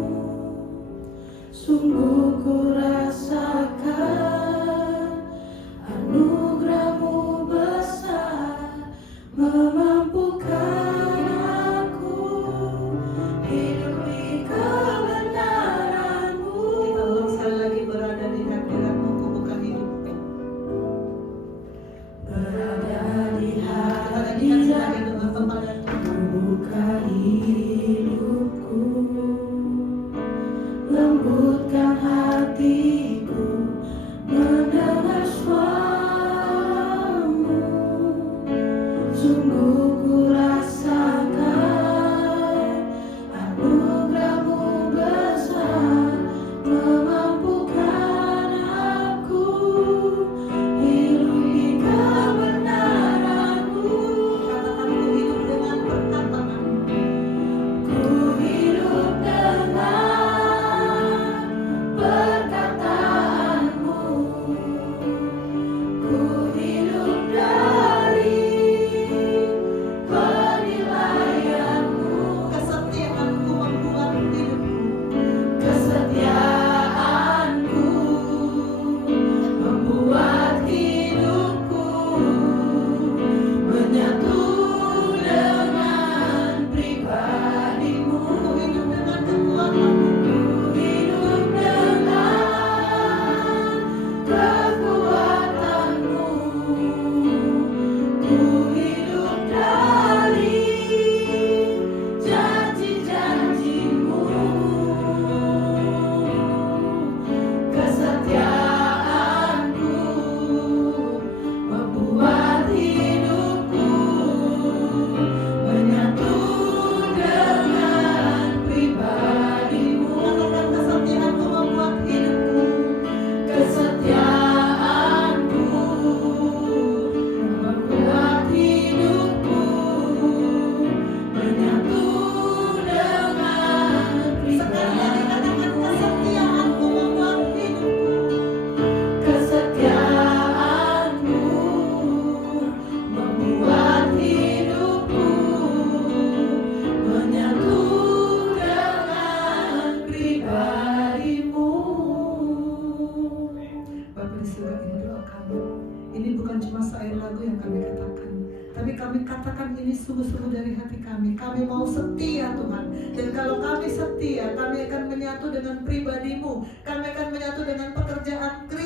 Sungguh ku rasakan anugerahmu besar, memampukan aku hidup di kebenaranmu. Kita ulang sekali lagi, berada di hadiratmu, ku buka hidupku. Berada di Kita nyanyikan sebagai doa kepada Tuhan. ku buka hidupku, lembutkan hatiku, mendengar suaramu. Sungguh ku rasakan anugerahmu besar, memampukan aku hidup di kebenaranmu. Katakan, ku hidup dengan perkataanmu. Ku hidup dengan perkataanmu. Ku hidup dari penilaianmu. Tapi kami katakan ini sungguh-sungguh dari hati kami. Kami mau setia Tuhan. Dan kalau kami setia, kami akan menyatu dengan pribadi-Mu. Kami akan menyatu dengan pekerjaan Kristus